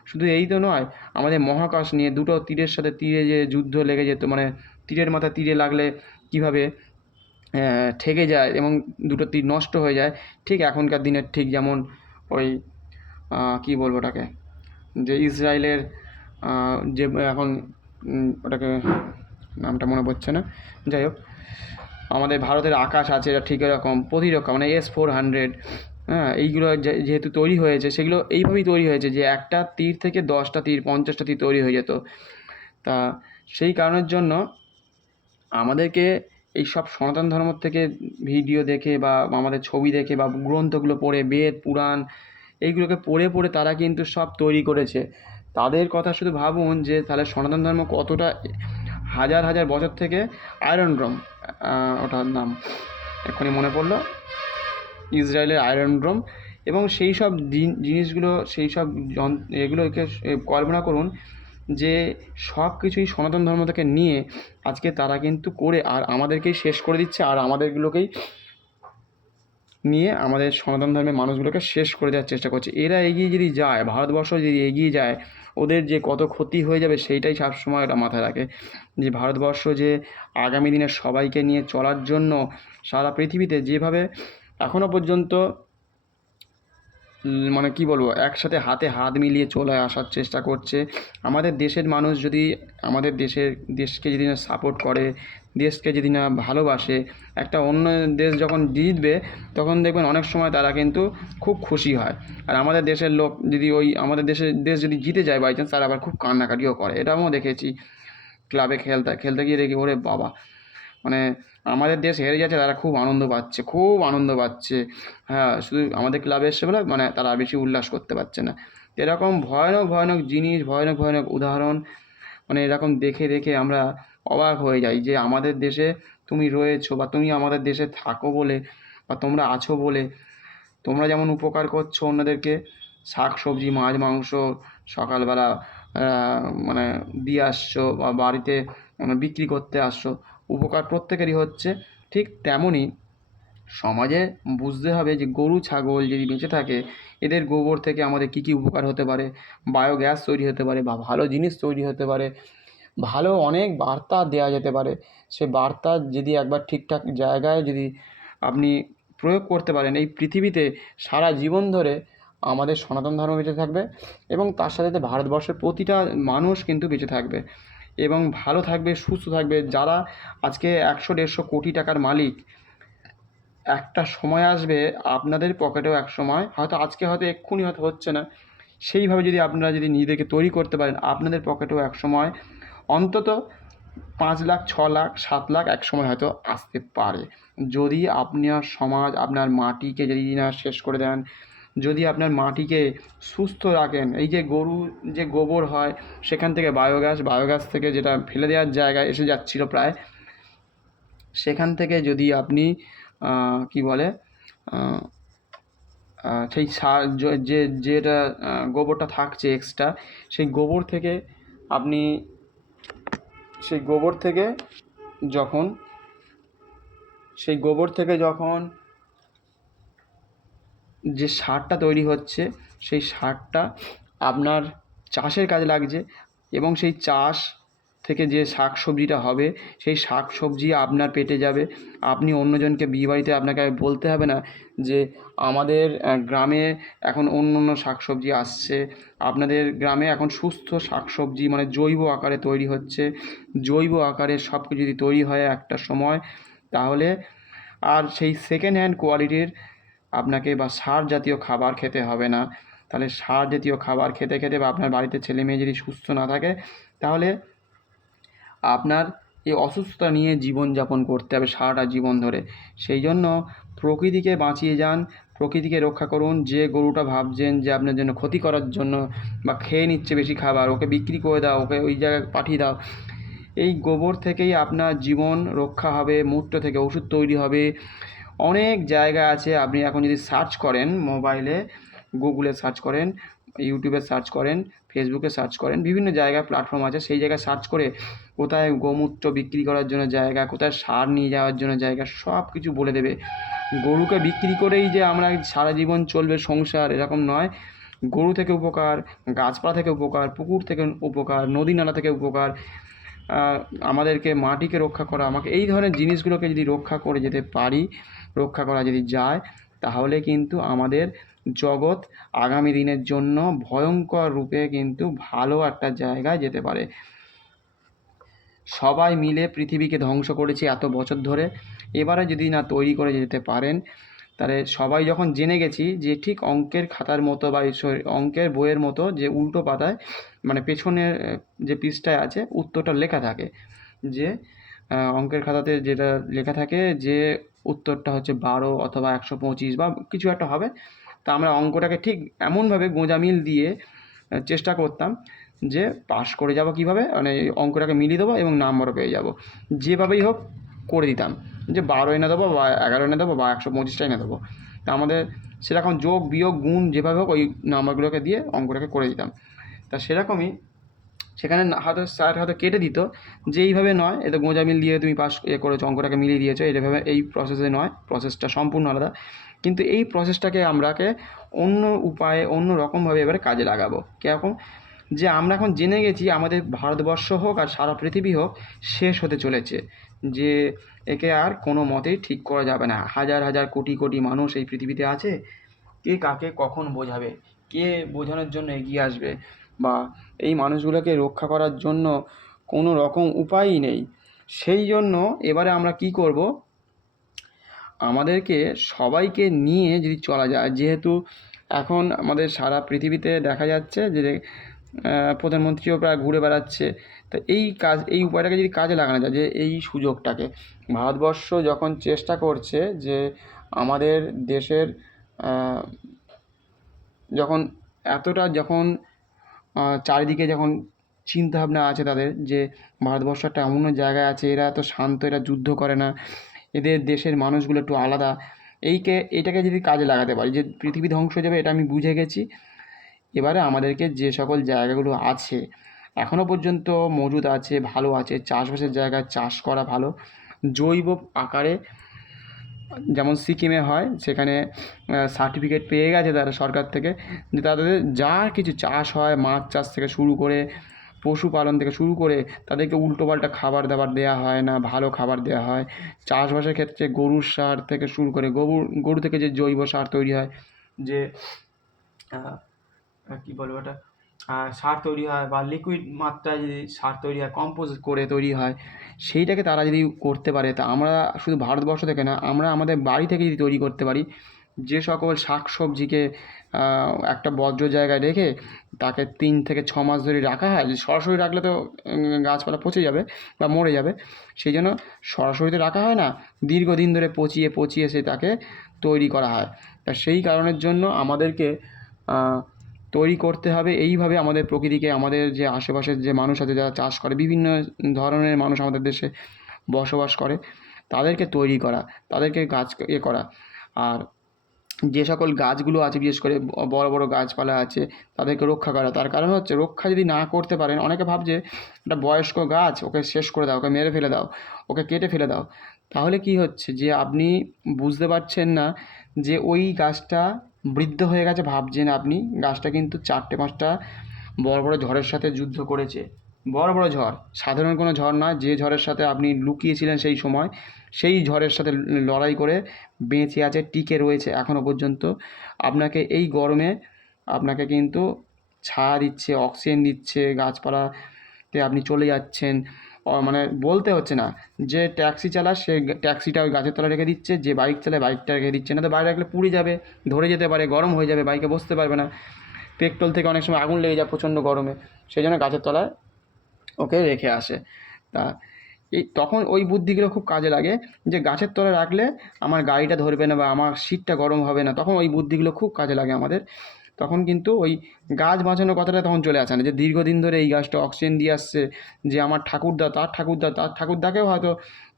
শুধু এই তো নয়, আমাদের মহাকাশ নিয়ে দুটো তীরের সাথে তীরে যে যুদ্ধ লেগে যেত, মানে তীরের মাথায় তীরে লাগলে কীভাবে ঠেকে যায় এবং দুটো তীর নষ্ট হয়ে যায়, ঠিক এখনকার দিনের ঠিক যেমন ওই কী বলবো ওটাকে, যে ইসরায়েলের যে এখন ওটাকে নামটা মনে পড়ছে না, যাই হোক, আমাদের ভারতের আকাশ আছে, এটা ঠিক এরকম প্রতিরক্ষা, মানে S-400, হ্যাঁ, এইগুলো যেহেতু তৈরি হয়েছে, সেগুলো এইভাবেই তৈরি হয়েছে যে একটা তীর থেকে 10টা তীর, 50টা তীর তৈরি হয়ে যেত। তা সেই কারণের জন্য আমাদেরকে এই সব সনাতন ধর্ম থেকে ভিডিও দেখে বা আমাদের ছবি দেখে বা গ্রন্থগুলো পড়ে, বেদ পুরাণ এইগুলোকে পড়ে পড়ে তারা কিন্তু সব তৈরি করেছে। তাদের কথা শুধু ভাবুন যে তাহলে সনাতন ধর্ম কতটা হাজার হাজার বছর থেকে আয়রন ড্রম, ওটার নাম এক্ষুনি মনে পড়লো, ইসরায়েলের আয়রন ড্রম, এবং সেই সব জিনিসগুলো, সেই সব এগুলোকে কল্পনা করুন যে সব কিছুই সনাতন ধর্ম থেকে নিয়ে আজকে তারা কিন্তু করে আর আমাদেরকেই শেষ করে দিচ্ছে, আর আমাদেরগুলোকেই নিয়ে আমাদের সনাতন ধর্মের মানুষগুলোকে শেষ করে দেওয়ার চেষ্টা করছে। এরা এগিয়ে যদি যায়, ভারতবর্ষ যদি এগিয়ে যায়, ওদের যে কত ক্ষতি হয়ে যাবে সেইটাই সবসময় ওটা মাথায় রাখে, যে ভারতবর্ষ যে আগামী দিনে সবাইকে নিয়ে চলার জন্য সারা পৃথিবীতে যেভাবে এখনও পর্যন্ত মানে কী বলবো, একসাথে হাতে হাত মিলিয়ে চলে আসার চেষ্টা করছে। আমাদের দেশের মানুষ যদি আমাদের দেশকে যদি না সাপোর্ট করে, দেশকে যদি না ভালোবাসে, একটা অন্য দেশ যখন জিতবে তখন দেখবেন অনেক সময় তারা কিন্তু খুব খুশি হয়। আর আমাদের দেশের লোক যদি আমাদের দেশ যদি জিতে যায় বাই চান্স, তারা আবার খুব কান্নাকাটিও করে। এটাও আমি দেখেছি ক্লাবে খেলতে গিয়ে দেখি, ওরে বাবা, মানে আমাদের দেশ হেরে যাচ্ছে, তারা খুব আনন্দ পাচ্ছে। হ্যাঁ, শুধু আমাদের ক্লাবে এসছে বলে মানে তারা বেশি উল্লাস করতে পারছে না। এরকম ভয়ানক জিনিস, ভয়ানক উদাহরণ, মানে এরকম দেখে দেখে আমরা অবাক হয়ে যাই যে আমাদের দেশে তুমি রয়েছো বা তুমি আমাদের দেশে থাকো বলে বা তোমরা আছো বলে তোমরা যেমন উপকার করছো অন্যদেরকে, শাক সবজি মাছ মাংস সকালবেলা মানে দিয়ে আসছো বা বাড়িতে বিক্রি করতে আসছো, উপকার প্রত্যেকেরই হচ্ছে। ঠিক তেমনই সমাজে বুঝতে হবে যে গরু ছাগল যদি বেঁচে থাকে, এদের গোবর থেকে আমাদের কী কী উপকার হতে পারে, বায়োগ্যাস তৈরি হতে পারে বা ভালো জিনিস তৈরি হতে পারে, ভালো অনেক বার্তা দেওয়া যেতে পারে। সে বার্তা যদি একবার ঠিকঠাক জায়গায় যদি আপনি প্রয়োগ করতে পারেন, এই পৃথিবীতে সারা জীবন ধরে আমাদের সনাতন ধর্ম বেঁচে থাকবে এবং তার সাথে সাথে ভারতবর্ষের প্রতিটা মানুষ কিন্তু বেঁচে থাকবে এবং ভালো থাকবে, সুস্থ থাকবে। যারা আজকে 100-150 কোটি টাকার মালিক, একটা সময় আসবে আপনাদের পকেটেও এক সময়, হয়তো আজকে হয়তো এক্ষুনি হয়তো হচ্ছে না, সেইভাবে যদি আপনারা যদি নিজেদেরকে তৈরি করতে পারেন, আপনাদের পকেটেও এক সময় অন্তত 5 লাখ, 6 লাখ, 7 লাখ এক সময় হয়তো আসতে পারে। যদি আপনার সমাজ, আপনার মাটিকে যদি না শেষ করে দেন, যদি আপনার মাটিকে সুস্থ রাখেন, এই যে গরু যে গোবর হয় সেখান থেকে বায়োগ্যাস থেকে যেটা ফেলে দেওয়ার জায়গায় এসে যাচ্ছিল প্রায়, সেখান থেকে যদি আপনি কি বলে সেই সার যেটা গোবরটা থাকছে এক্সট্রা, সেই গোবর থেকে আপনি যখন যে সারটা তৈরি হচ্ছে, সেই সারটা আপনার চাষের কাজে লাগছে এবং সেই চাষ থেকে যে শাক সবজিটা হবে, সেই শাক সবজি আপনার পেটে যাবে। আপনি অন্যজনকে বিয়েবাড়িতে আপনাকে বলতে হবে না যে আমাদের গ্রামে এখন অন্য শাক সবজি আসছে, আপনাদের গ্রামে এখন সুস্থ শাক সবজি মানে জৈব আকারে তৈরি হচ্ছে। জৈব আকারে সব কিছু যদি তৈরি হয় একটা সময়, তাহলে আর সেই সেকেন্ড হ্যান্ড কোয়ালিটির আপনাকে বা সার জাতীয় খাবার খেতে হবে না। তাহলে সার জাতীয় খাবার খেতে খেতে বা আপনার বাড়িতে ছেলে মেয়ে যদি সুস্থ না থাকে, তাহলে আপনার এই অসুস্থতা নিয়ে জীবনযাপন করতে হবে সারাটা জীবন ধরে। সেই জন্য প্রকৃতিকে বাঁচিয়ে যান, প্রকৃতিকে রক্ষা করুন। যে গরুটা ভাবছেন যে আপনার জন্য ক্ষতি করার জন্য বা খেয়ে নিচ্ছে বেশি খাবার, ওকে বিক্রি করে দাও, ওকে ওই জায়গায় পাঠিয়ে দাও। এই গোবর থেকেই আপনার জীবন রক্ষা হবে, মূত্র থেকে ওষুধ তৈরি হবে। অনেক জায়গা আছে, আপনি এখন যদি সার্চ করেন মোবাইলে, গুগলে সার্চ করেন, ইউটিউবে সার্চ করেন, ফেসবুকে সার্চ করেন, বিভিন্ন জায়গায় প্ল্যাটফর্ম আছে, সেই জায়গায় সার্চ করে কোথায় গোমূত্র বিক্রি করার জন্য জায়গা, কোথায় সার নিয়ে যাওয়ার জন্য জায়গা, সব কিছু বলে দেবে। গরুকে বিক্রি করেই যে আমরা সারা জীবন চলবে সংসার, এরকম নয়। গরু থেকে উপকার, গাছপালা থেকে উপকার, পুকুর থেকে উপকার, নদী নালা থেকে উপকার, আমাদেরকে মাটিকে রক্ষা করা, আমাকে এই ধরনের জিনিসগুলোকে যদি রক্ষা করে যেতে পারি, রক্ষা করা যদি যায়, তাহলে কিন্তু আমাদের জগৎ আগামী দিনের জন্য ভয়ঙ্কর রূপে কিন্তু ভালো একটা জায়গায় যেতে পারে। সবাই মিলে পৃথিবীকে ধ্বংস করেছি এত বছর ধরে, এবারে যদি না তৈরি করে যেতে পারেন, তাহলে সবাই যখন জেনে গেছি যে ঠিক অঙ্কের খাতার মতো বা অঙ্কের বইয়ের মতো, যে উল্টো পাতায় মানে পেছনের যে পৃষ্ঠায় আছে উত্তরটা লেখা থাকে, যে অঙ্কের খাতাতে যেটা লেখা থাকে যে উত্তরটা হচ্ছে 12 অথবা 125 বা কিছু একটা হবে। তা আমরা অঙ্কটাকে ঠিক এমনভাবে গোঁজামিল দিয়ে চেষ্টা করতাম যে পাস করে যাব কীভাবে, মানে অঙ্কটাকে মিলিয়ে দেবো এবং নাম্বারও পেয়ে যাব, যেভাবেই হোক করে দিতাম, যে 12 এনে দেবো বা 11 এনে দেবো বা 125টা এনে দেবো। তা আমাদের সেরকম যোগ বিয়োগ গুণ যেভাবে হোক ওই নাম্বারগুলোকে দিয়ে অঙ্কটাকে করে দিতাম। তা সেরকমই সেখানে হয়তো স্যার হয়তো কেটে দিত যে এইভাবে নয়, এতে গোঁজামিল দিয়ে তুমি পাস করেছো, অঙ্কটাকে মিলিয়ে দিয়েছো, এইভাবে এই প্রসেসে নয়, প্রসেসটা সম্পূর্ণ আলাদা। কিন্তু এই প্রসেসটাকে আমরাকে অন্য উপায়ে অন্য রকমভাবে এবারে কাজে লাগাবো। কীরকম? যে আমরা এখন জেনে গেছি আমাদের ভারতবর্ষ হোক আর সারা পৃথিবী হোক শেষ হতে চলেছে, যে একে আর কোনো মতেই ঠিক করা যাবে না। হাজার হাজার কোটি কোটি মানুষ এই পৃথিবীতে আছে, কে কাকে কখন বোঝাবে, কে বোঝানোর জন্য এগিয়ে আসবে, বা এই মানুষগুলোকে রক্ষা করার জন্য কোনো রকম উপায়ই নেই। সেই জন্য এবারে আমরা কি করব, আমাদেরকে সবাইকে নিয়ে যদি চলা যায়, যেহেতু এখন আমাদের সারা পৃথিবীতে দেখা যাচ্ছে যে প্রধানমন্ত্রীও প্রায় ঘুরে বেড়াচ্ছে, তো এই উপায়টাকে যদি কাজে লাগানো যায়, যে এই সুযোগটাকে ভারতবর্ষ যখন চেষ্টা করছে যে আমাদের দেশের যখন এতটা যখন চারিদিকে যখন চিন্তাভাবনা আছে তাদের, যে ভারতবর্ষ একটা এমন জায়গায় আছে, এরা এত শান্ত, এরা যুদ্ধ করে না, এদের দেশের মানুষগুলো একটু আলাদা, এইটাকে যদি কাজে লাগাতে পারি, যে পৃথিবী ধ্বংস হয়ে যাবে এটা আমি বুঝে গেছি, এবারে আমাদেরকে যে সকল জায়গাগুলো আছে এখনও পর্যন্ত মজুদ আছে, ভালো আছে, চাষবাসের জায়গায় চাষ করা ভালো, জৈব আকারে, যেমন সিকিমে হয়, সেখানে সার্টিফিকেট পেয়ে গেছে তারা সরকার থেকে, যে তাদের যা কিছু চাষ হয়, মাছ চাষ থেকে শুরু করে পশুপালন থেকে শুরু করে, তাদেরকে উল্টোপাল্টা খাবার দাবার দেওয়া হয় না, ভালো খাবার দেওয়া হয়। চাষবাসের ক্ষেত্রে গরুর সার থেকে শুরু করে গরু থেকে যে জৈব সার তৈরি হয়, যে কী বলবো ওটা, সার তৈরি হয়, বা লিকুইড মাত্রায় যদি সার তৈরি হয়, কম্পোজ করে তৈরি হয়, সেইটাকে তারা যদি করতে পারে, তা আমরা শুধু ভারতবর্ষ থেকে না, আমরা আমাদের বাড়ি থেকে যদি তৈরি করতে পারি, যে সকল শাক সবজিকে একটা বজ্র জায়গায় রেখে তাকে 3 থেকে 6 মাস ধরে রাখা হয়, সরাসরি রাখলে তো গাছপালা পচে যাবে বা মরে যাবে, সেই জন্য সরাসরি তো রাখা হয় না, দীর্ঘদিন ধরে পচিয়ে পচিয়ে তাকে তৈরি করা হয়। তা সেই কারণের জন্য আমাদেরকে তৈরি করতে হবে এইভাবে আমাদের প্রকৃতিকে, আমাদের যে আশেপাশের যে মানুষ আছে যারা চাষ করে, বিভিন্ন ধরনের মানুষ আমাদের দেশে বসবাস করে, তাদেরকে তৈরি করা, তাদেরকে গাছ করা। আর যে সকল গাছগুলো আছে, বিশেষ করে বড় বড় গাছপালা আছে, তাদেরকে রক্ষা করা। তার কারণ হচ্ছে, রক্ষা যদি না করতে পারেন, অনেকে ভাবছে একটা বয়স্ক গাছ, ওকে শেষ করে দাও, ওকে মেরে ফেলে দাও, ওকে কেটে ফেলে দাও, তাহলে কি হচ্ছে, যে আপনি বুঝতে পারছেন না যে ওই গাছটা বৃদ্ধ হয়ে গেছে, ভাবছেন আপনি গাছটা কিন্তু 4-5টা বড় বড় ঝড়ের সাথে যুদ্ধ করেছে। বড় বড় ঝড়, সাধারণ কোনো ঝড় নয়, যে ঝড়ের সাথে আপনি লুকিয়েছিলেন সেই সময়, সেই ঝড়ের সাথে লড়াই করে বেঁচে আছে, টিকে রয়েছে এখনও পর্যন্ত। আপনাকে এই গরমে আপনাকে কিন্তু ছায়া দিচ্ছে, অক্সিজেন দিচ্ছে, গাছপালাতে আপনি চলে যাচ্ছেন, মানে বলতে হচ্ছে না। যে ট্যাক্সি চালায় সে ট্যাক্সিটা ওই গাছের তলায় রেখে দিচ্ছে, যে বাইক চালায় বাইকটা রেখে দিচ্ছে, না তো বাইরে রাখলে পুড়ে যাবে, ধরে যেতে পারে, গরম হয়ে যাবে, বাইকে বসতে পারবে না, পেট্রোল থেকে অনেক সময় আগুন লেগে যায় প্রচণ্ড গরমে, সেই জন্য গাছের তলায় ওকে রেখে আসে। তা এই তখন ওই বুদ্ধিগুলো খুব কাজে লাগে, যে গাছের তলায় রাখলে আমার গাড়িটা ধরবে না বা আমার সিটটা গরম হবে না, তখন ওই বুদ্ধিগুলো খুব কাজে লাগে আমাদের। তখন কিন্তু ওই গাছ বাঁচানোর কথাটা তখন চলে আসে না, যে দীর্ঘদিন ধরে এই গাছটা অক্সিজেন দিয়ে আসছে, যে আমার ঠাকুরদা তার ঠাকুরদা তার ঠাকুরদাকেও হয়তো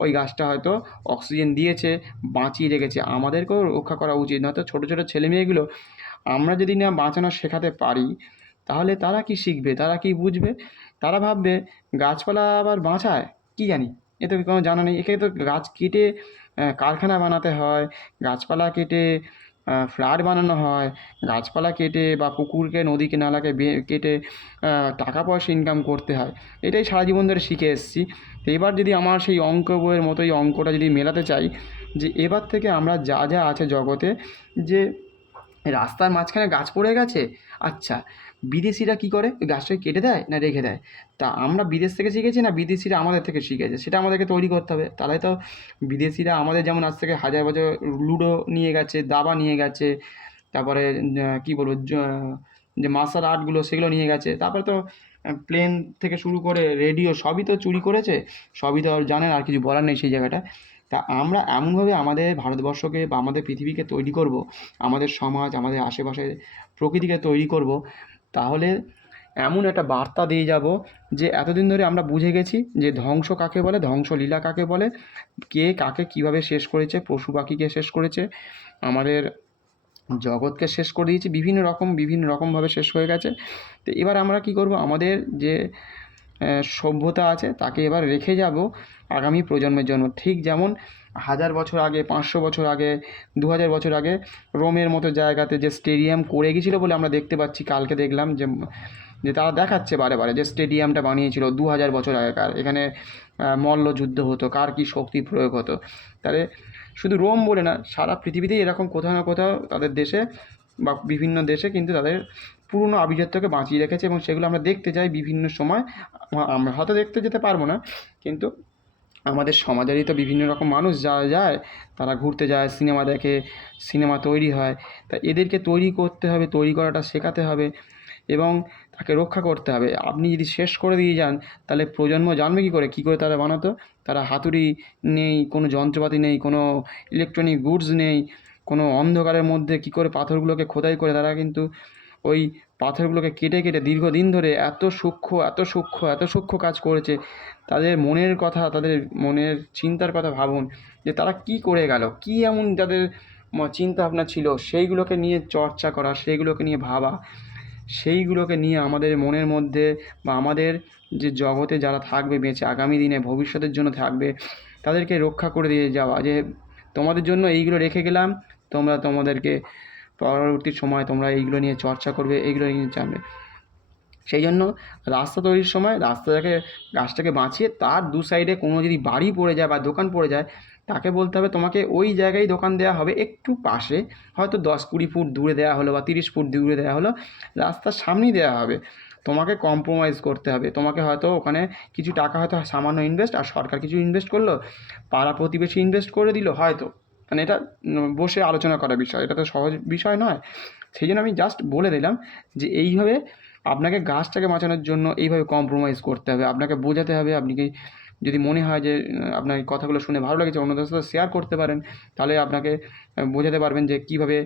ওই গাছটা হয়তো অক্সিজেন দিয়েছে, বাঁচিয়ে রেখেছে, আমাদেরকেও রক্ষা করা উচিত। নয়তো ছোটো ছোটো ছেলেমেয়েগুলো আমরা যদি না বাঁচানো শেখাতে পারি, তাহলে তারা কি শিখবে, তারা কি বুঝবে? তারা ভাববে গাছপালা আবার বাঁচায়, কি জানি, এ তো কোনো জানা নেই। একে তো গাছ কেটে কারখানা বানাতে হয়, গাছপালা কেটে ফ্ল্যাট বানানো হয়, গাছপালা কেটে বা পুকুরকে নদীকে নালাকে কেটে টাকা পয়সা ইনকাম করতে হয়। এটাই সারা জীবন ধরে শিখে এসেছি। তো এবার যদি আমার সেই অঙ্ক বইয়ের মতো এই অঙ্কটা যদি মেলাতে চাই, যে এবার থেকে আমরা যা যা আছে জগতে, যে রাস্তার মাঝখানে গাছ পড়ে গেছে, আচ্ছা বিদেশিরা কী করে, ওই গাছটাকে কেটে দেয় না রেখে দেয়? তা আমরা বিদেশ থেকে শিখেছি না বিদেশিরা আমাদের থেকে শিখেছে, সেটা আমাদেরকে তৈরি করতে হবে। তাহলে তো বিদেশিরা আমাদের যেমন আজ থেকে হাজার বছর লুডো নিয়ে গেছে, দাবা নিয়ে গেছে, তারপরে কী বলবো যে মার্শাল আর্টগুলো সেগুলো নিয়ে গেছে, তারপরে তো প্লেন থেকে শুরু করে রেডিও সবই তো চুরি করেছে, সবই তো জানেন, আর কিছু বলার নেই সেই জায়গাটা। তা আমরা এমনভাবে আমাদের ভারতবর্ষকে বা আমাদের পৃথিবীকে তৈরি করব, আমাদের সমাজ, আমাদের আশেপাশে প্রকৃতিকে তৈরি করব, তাহলে এমন একটা বার্তা দিয়ে যাব, যে এতদিন ধরে আমরা বুঝে গেছি যে ধ্বংস কাকে বলে, ধ্বংসলীলা কাকে বলে, কে কাকে কীভাবে শেষ করেছে, পশু পাখিকে শেষ করেছে, আমাদের জগৎকে শেষ করে দিয়েছে, বিভিন্ন রকমভাবে শেষ হয়ে গেছে। তো এবার আমরা কী করব, আমাদের যে সভ্যতা আছে তাকে এবার রেখে যাব আগামী প্রজন্মের জন্য। ঠিক যেমন 1000 বছর আগে, 500 বছর আগে, 2000 বছর আগে রোমের মতো জায়গাতে যে স্টেডিয়াম করে গিয়েছিলো বলে আমরা দেখতে পাচ্ছি, কালকে দেখলাম যে যে তারা দেখাচ্ছে বারে বারে যে স্টেডিয়ামটা বানিয়েছিল 2000 বছর আগেকার, এখানে মল্লযুদ্ধ হতো, কার কী শক্তি প্রয়োগ হতো। তাহলে শুধু রোম বলে না, সারা পৃথিবীতেই এরকম কোথাও না কোথাও তাদের দেশে বা বিভিন্ন দেশে কিন্তু তাদের পুরনো আভিজাত্যকে বাঁচিয়ে রেখেছে, এবং সেগুলো আমরা দেখতে যাই বিভিন্ন সময়। আমরা হয়তো দেখতে যেতে পারবো না, কিন্তু আমাদের সমাজেরই তো বিভিন্ন রকম মানুষ যারা যায়, তারা ঘুরতে যায়, সিনেমা দেখে, সিনেমা তৈরি হয়। তা এদেরকে তৈরি করতে হবে, তৈরি করাটা শেখাতে হবে এবং তাকে রক্ষা করতে হবে। আপনি যদি শেষ করে দিয়ে যান, তাহলে প্রজন্ম জানবে কী করে তারা বানাতো? তারা হাতুড়ি নেই, কোনো যন্ত্রপাতি নেই, কোনো ইলেকট্রনিক গুডস নেই, কোনো অন্ধকারের মধ্যে কী করে পাথরগুলোকে খোদাই করে তারা কিন্তু ওই পাথরগুলোকে কেটে কেটে দীর্ঘদিন ধরে এত সূক্ষ্ম এত সূক্ষ্ম এত সূক্ষ্ম কাজ করেছে। তাদের মনের কথা, তাদের মনের চিন্তার কথা ভাবুন, যে তারা কী করে গেল, কী এমন তাদের চিন্তা ভাবনা ছিল, সেইগুলোকে নিয়ে চর্চা করা, সেইগুলোকে নিয়ে ভাবা, সেইগুলোকে নিয়ে আমাদের মনের মধ্যে বা আমাদের যে জগতে যারা থাকবে বেঁচে, আগামী দিনে ভবিষ্যতের জন্য থাকবে, তাদেরকে রক্ষা করে দিয়ে যাওয়া, যে তোমাদের জন্য এইগুলো রেখে গেলাম, তোমরা তোমাদেরকে পরবর্তী সময় তোমরা এইগুলো নিয়ে চর্চা করবে, এইগুলো নিয়ে জানবে। সেই জন্য রাস্তা তৈরির সময় গাছটাকে বাঁচিয়ে তার দু সাইডে কোনো যদি বাড়ি পড়ে যায় বা দোকান পড়ে যায়, তাকে বলতে হবে তোমাকে ওই জায়গায় দোকান দেওয়া হবে, একটু পাশে, হয়তো 10-20 ফুট দূরে দেওয়া হলো বা 30 ফুট দূরে দেওয়া হলো, রাস্তার সামনেই দেওয়া হবে। তোমাকে কম্প্রোমাইজ করতে হবে, তোমাকে হয়তো ওখানে কিছু টাকা হয়তো সামান্য ইনভেস্ট, আর সরকার কিছু ইনভেস্ট করলো, পাড়া প্রতিবেশী ইনভেস্ট করে দিল হয়তো, মানে এটা বসে আলোচনা করার বিষয়, এটা তো সহজ বিষয় নয়। সেই জন্য আমি জাস্ট বলে দিলাম যে এইভাবে আপনাকে গাছটাকে বাঁচানোর জন্য এইভাবে কম্প্রোমাইজ করতে হবে, আপনাকে বোঝাতে হবে। আপনি কি যদি মনে হয় যে আপনার এই কথাগুলো শুনে ভালো লেগেছে, অন্যদের সাথে শেয়ার করতে পারেন, তাহলে আপনাকে বোঝাতে পারবেন যে কীভাবে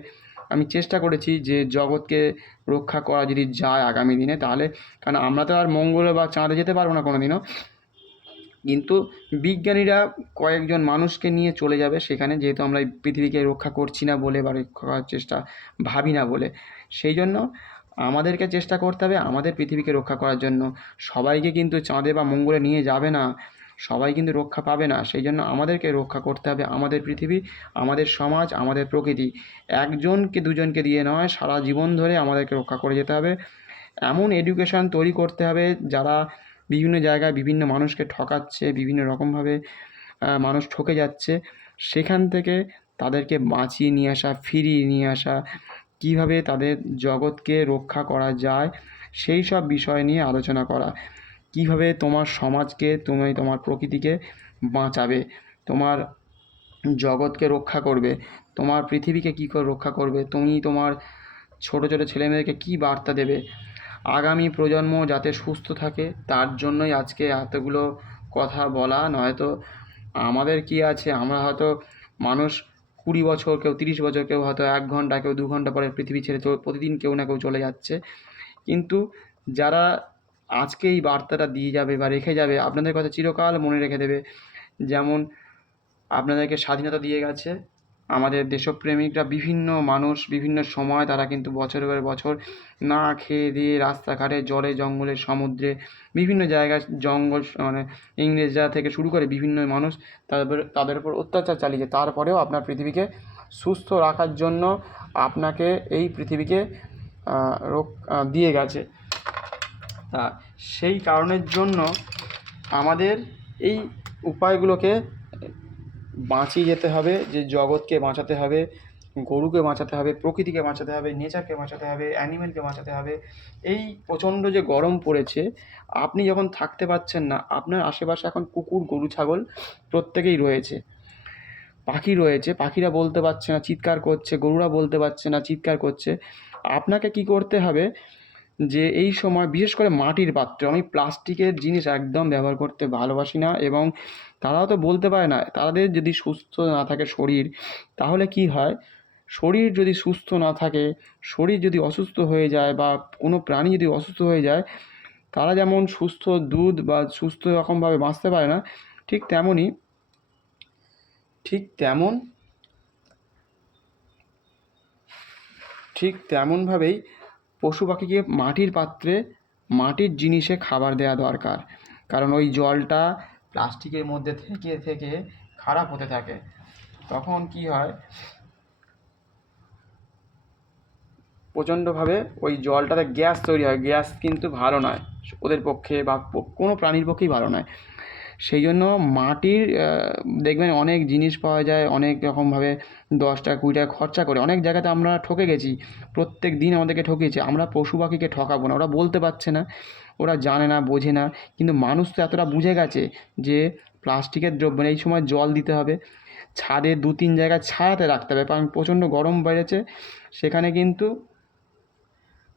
আমি চেষ্টা করেছি যে জগৎকে রক্ষা করা যদি যায় আগামী দিনে, তাহলে কারণ আমরা তো আর মঙ্গলে বা চাঁদে যেতে পারবো না কোনো দিনও, কিন্তু বিজ্ঞানীরা কয়েকজন মানুষকে নিয়ে চলে যাবে সেখানে, যেহেতু আমরা এই পৃথিবীকে রক্ষা করছি না বলে বা রক্ষা করার চেষ্টা ভাবি না বলে। সেই জন্য আমাদেরকে চেষ্টা করতে হবে আমাদের পৃথিবীকে রক্ষা করার জন্য। সবাইকে কিন্তু চাঁদে বা মঙ্গলে নিয়ে যাবে না, সবাই কিন্তু রক্ষা পাবে না। সেই জন্য আমাদেরকে রক্ষা করতে হবে আমাদের পৃথিবী, আমাদের সমাজ, আমাদের প্রকৃতি। একজনকে দুজনকে দিয়ে নয়, সারা জীবন ধরে আমাদেরকে রক্ষা করে যেতে হবে। এমন এডুকেশান তৈরি করতে হবে যারা বিভিন্ন জায়গায় বিভিন্ন মানুষকে ঠকাচ্ছে, বিভিন্ন রকমভাবে মানুষ ঠকে যাচ্ছে, সেখান থেকে তাদেরকে বাঁচিয়ে নিয়ে আসা, ফিরিয়ে নিয়ে আসা, কীভাবে তাদের জগৎকে রক্ষা করা যায় সেই সব বিষয় নিয়ে আলোচনা করা। কীভাবে তোমার সমাজকে, তুমি তোমার প্রকৃতিকে বাঁচাবে, তোমার জগৎকে রক্ষা করবে, তোমার পৃথিবীকে কী করে রক্ষা করবে, তুমি তোমার ছোটো ছোটো ছেলেমেয়েদেরকে কী বার্তা দেবে, আগামী প্রজন্ম যাতে সুস্থ থাকে তার জন্যই আজকে এতগুলো কথা বলা, নয়তো আমাদের কি আছে, আমরা হয়তো মানুষ 20 বছর, কেউ 30 বছর, কেউ হয়তো 1 ঘন্টা, কেউ 2 ঘন্টা পরে পৃথিবী ছেড়ে প্রতিদিন কেউ না কেউ চলে যাচ্ছে। কিন্তু যারা আজকে এই বার্তাটা দিয়ে যাবে বা রেখে যাবে, আপনাদের কথা চিরকাল মনে রেখে দেবে। যেমন আপনাদেরকে স্বাধীনতা দিয়ে গেছে আমাদের দেশপ্রেমিকরা, বিভিন্ন মানুষ বিভিন্ন সময় তারা কিন্তু বছরের পর বছর না খেয়ে দিয়ে রাস্তাঘাটে, জলে জঙ্গলে, সমুদ্রে, বিভিন্ন জায়গায় জঙ্গল, মানে ইংরেজরা থেকে শুরু করে বিভিন্ন মানুষ তাদের উপর অত্যাচার চালিয়েছে। তারপরেও আপনার পৃথিবীকে সুস্থ রাখার জন্য আপনাকে এই পৃথিবীকে দিয়ে গেছে। তা সেই কারণের জন্য আমাদের এই উপায়গুলোকে বাঁচিয়ে যেতে হবে, যে জগৎকে বাঁচাতে হবে, গরুকে বাঁচাতে হবে, প্রকৃতিকে বাঁচাতে হবে, নেচারকে বাঁচাতে হবে, অ্যানিমেলকে বাঁচাতে হবে। এই প্রচণ্ড যে গরম পড়েছে, আপনি যখন থাকতে পারছেন না, আপনার আশেপাশে এখন কুকুর, গরু, ছাগল প্রত্যেকেই রয়েছে, পাখি রয়েছে, পাখিরা বলতে পারছে না, চিৎকার করছে, গরুরা বলতে পারছে না, চিৎকার করছে। আপনাকে কি করতে হবে, যে এই সময় বিশেষ করে মাটির পাত্র, আমি প্লাস্টিকের জিনিস একদম ব্যবহার করতে ভালোবাসি না। এবং তারাও তো বলতে পারে না, তাদের যদি সুস্থ না থাকে শরীর, তাহলে কি হয়, শরীর যদি সুস্থ না থাকে, শরীর যদি অসুস্থ হয়ে যায় বা কোনো প্রাণী যদি অসুস্থ হয়ে যায়, তারা যেমন সুস্থ দুধ বা সুস্থ রকমভাবে বাঁচতে পারে না, ঠিক তেমনই ঠিক তেমনভাবেই পশু পাখিকে মাটির পাত্রে, মাটির জিনিসে খাবার দেওয়া দরকার। কারণ ওই জলটা প্লাস্টিকের মধ্যে থেকে থেকে খারাপ হতে থাকে। তখন কি হয়, প্রচণ্ডভাবে ওই জলটাতে গ্যাস তৈরি হয়। গ্যাস কিন্তু ভালো নয় ওদের পক্ষে বা কোনো প্রাণীর পক্ষেই ভালো নয়। সেই জন্য মাটির দেখবেন অনেক জিনিস পাওয়া যায় অনেক রকমভাবে, 10 টাকা 20 টাকা খরচা করে। অনেক জায়গাতে আমরা ঠকে গেছি, প্রত্যেক দিন আমাদেরকে ঠকিয়েছে। আমরা পশু পাখিকে ঠকাবো না, ওরা বলতে পারছে না, ওরা জানে না, বোঝে না। কিন্তু মানুষ তো এতটা বুঝে গেছে যে প্লাস্টিকের দ্রব্য এই সময় জল দিতে হবে, ছাদে 2-3 জায়গায় ছায়াতে রাখতে হবে, কারণ প্রচণ্ড গরম বেড়েছে। সেখানে কিন্তু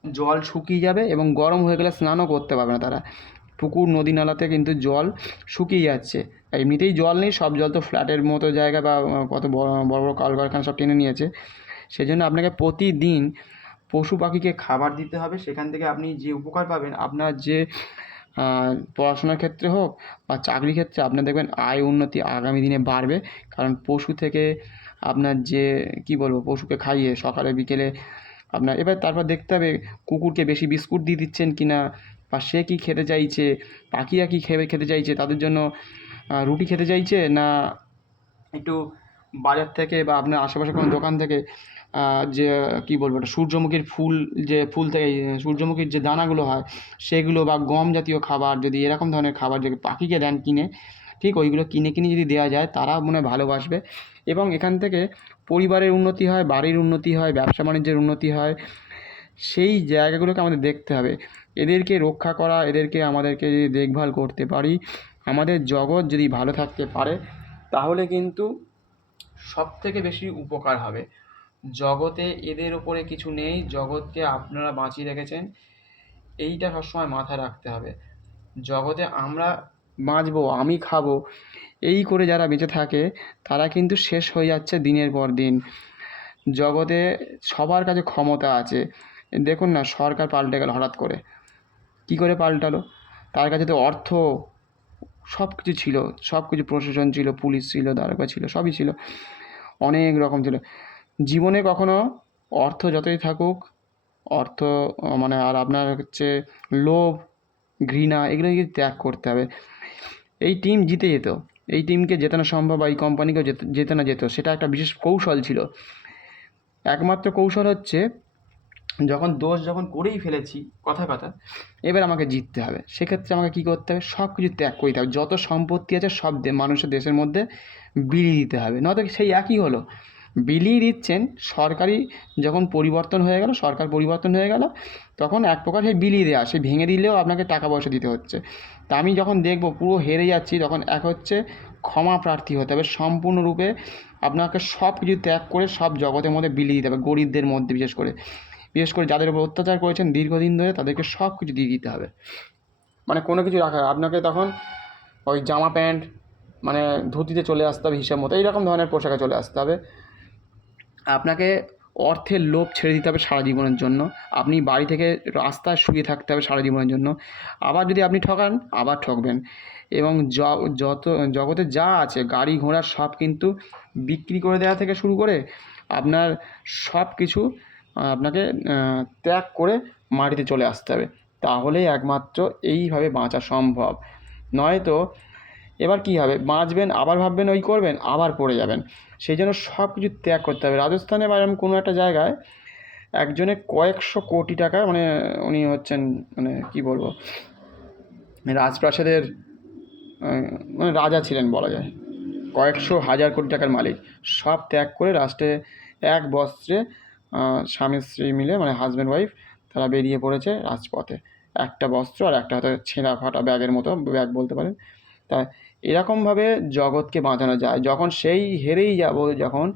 জল শুকিয়ে যাবে এবং গরম হয়ে গেলে স্নানও করতে পারবে না তারা। পুকুর, নদী, নালাতে কিন্তু জল শুকিয়ে যাচ্ছে। এমনিতেই জল নেই, সব জল তো ফ্ল্যাটের মতো জায়গা বা কত বড় বড় কলকারখানা সব টেনে নিয়েছে। সেজন্য আপনাকে প্রতিদিন পশু পাখিকে খাবার দিতে হবে। সেখান থেকে আপনি যে উপকার পাবেন, আপনার যে পড়াশোনার ক্ষেত্রে হোক বা চাকরির ক্ষেত্রে, আপনার দেখবেন আয় উন্নতি আগামী দিনে বাড়বে। কারণ পশু থেকে আপনার যে কী বলবো, পশুকে খাইয়ে সকালে বিকেলে আপনার, এবার তারপর দেখতে হবে কুকুরকে বেশি বিস্কুট দিয়ে দিচ্ছেন কি না, বা সে কী খেতে চাইছে, পাখিরা কী খেতে চাইছে, তাদের জন্য রুটি খেতে চাইছে না একটু বাজার থেকে বা আপনার আশেপাশে কোনো দোকান থেকে যে কী বলবো, ওটা সূর্যমুখীর ফুল, যে ফুল থেকে সূর্যমুখীর যে দানাগুলো হয় সেগুলো, বা গম জাতীয় খাবার, যদি এরকম ধরনের খাবার যদি পাখিকে দেন কিনে, ঠিক ওইগুলো কিনে কিনে যদি দেওয়া যায়, তারা মনে হয় ভালোবাসবে। এবং এখান থেকে পরিবারের উন্নতি হয়, বাড়ির উন্নতি হয়, ব্যবসা বাণিজ্যের উন্নতি হয়। সেই জায়গাগুলোকে আমাদের দেখতে হবে, এদেরকে রক্ষা করা, এদেরকে আমাদেরকে যদি দেখভাল করতে পারি, আমাদের জগৎ যদি ভালো থাকতে পারে, তাহলে কিন্তু সবথেকে বেশি উপকার হবে। জগতে এদের ওপরে কিছু নেই, জগৎকে আপনারা বাঁচিয়ে রেখেছেন, এইটা সবসময় মাথায় রাখতে হবে। জগতে আমরা বাঁচবো, আমি খাবো, এই করে যারা বেঁচে থাকে তারা কিন্তু শেষ হয়ে যাচ্ছে দিনের পর দিন। জগতে সবার কাছে ক্ষমতা আছে। দেখুন না, সরকার পাল্টে গেল হঠাৎ করে, কী করে পাল্টালো? তার কাছে তো অর্থ সব কিছু ছিল, সব কিছু প্রশাসন ছিল, পুলিশ ছিল, দারোগা ছিল, সবই ছিল, অনেক রকম ছিল। জীবনে কখনো অর্থ যতই থাকুক, অর্থ মানে আর আপনার হচ্ছে লোভ, ঘৃণা, এগুলো কিন্তু ত্যাগ করতে হবে। এই টিম জিতে যেত, এই টিমকে জেতানো সম্ভব, বা এই কোম্পানিকেও জেতানো যেত। সেটা একটা বিশেষ কৌশল ছিল। একমাত্র কৌশল হচ্ছে, যখন করেই ফেলেছি কথা, এবার আমাকে জিততে হবে। সেক্ষেত্রে আমাকে কী করতে হবে, সব কিছু ত্যাগ করতে হবে। যত সম্পত্তি আছে সব মানুষের দেশের মধ্যে বিলিয়ে দিতে হবে, নয়তো সেই একই হলো। বিলিয়ে দিচ্ছেন, সরকারি যখন পরিবর্তন হয়ে গেল, সরকার পরিবর্তন হয়ে গেল, তখন এক প্রকার সেই বিলিয়ে দেওয়া, সে ভেঙে দিলেও আপনাকে টাকা পয়সা দিতে হচ্ছে। তা আমি যখন দেখব পুরো হেরে যাচ্ছি, তখন এক হচ্ছে ক্ষমা প্রার্থী হতে হবে সম্পূর্ণরূপে। আপনাকে সব কিছু ত্যাগ করে সব জগতের মধ্যে বিলিয়ে দিতে হবে, গরিবদের মধ্যে বিশেষ করে যাদের উপর অত্যাচার করেছেন দীর্ঘদিন ধরে, তাদেরকে সব কিছু দিয়ে দিতে হবে। মানে কোনো কিছু রাখা, আপনাকে তখন ওই জামা প্যান্ট মানে ধুতিতে চলে আসতে হবে হিসাব মতো, এইরকম ধরনের পোশাকে চলে আসতে হবে। আপনাকে অর্থের লোভ ছেড়ে দিতে হবে সারা জীবনের জন্য। আপনি বাড়ি থেকে রাস্তায় শুয়ে থাকতে হবে সারা জীবনের জন্য। আবার যদি আপনি ঠকান, আবার ঠকবেন। এবং যত জগতে যা আছে গাড়ি ঘোড়া সব কিন্তু বিক্রি করে দেওয়া থেকে শুরু করে আপনার সব কিছু আপনাকে ত্যাগ করে মাটিতে চলে আসতে হবে। তাহলেই একমাত্র এইভাবে বাঁচা সম্ভব। নয়তো এবার কী হবে, বাঁচবেন আবার ভাববেন ওই করবেন, আবার পড়ে যাবেন। সেই জন্য সব কিছু ত্যাগ করতে হবে। রাজস্থানে বা এরকম কোনো একটা জায়গায় একজনের কয়েকশো কোটি টাকা, মানে উনি হচ্ছেন মানে কী বলবো, রাজপ্রাসাদের মানে রাজা ছিলেন বলা যায়, কয়েকশো হাজার কোটি টাকার মালিক। সব ত্যাগ করে লাস্টে এক বস্ত্রে স্বামী স্ত্রী মিলে মানে হাজব্যান্ড ওয়াইফ তারা বেরিয়ে পড়েছে রাজপথে, একটা বস্ত্র আর একটা হয়তো ছেঁড়া ফাটা ব্যাগের মতো ব্যাগ বলতে পারেন। তা এরকমভাবে জগৎকে বাঁচানো যায়। যখন সেই হেরেই যাব, যখন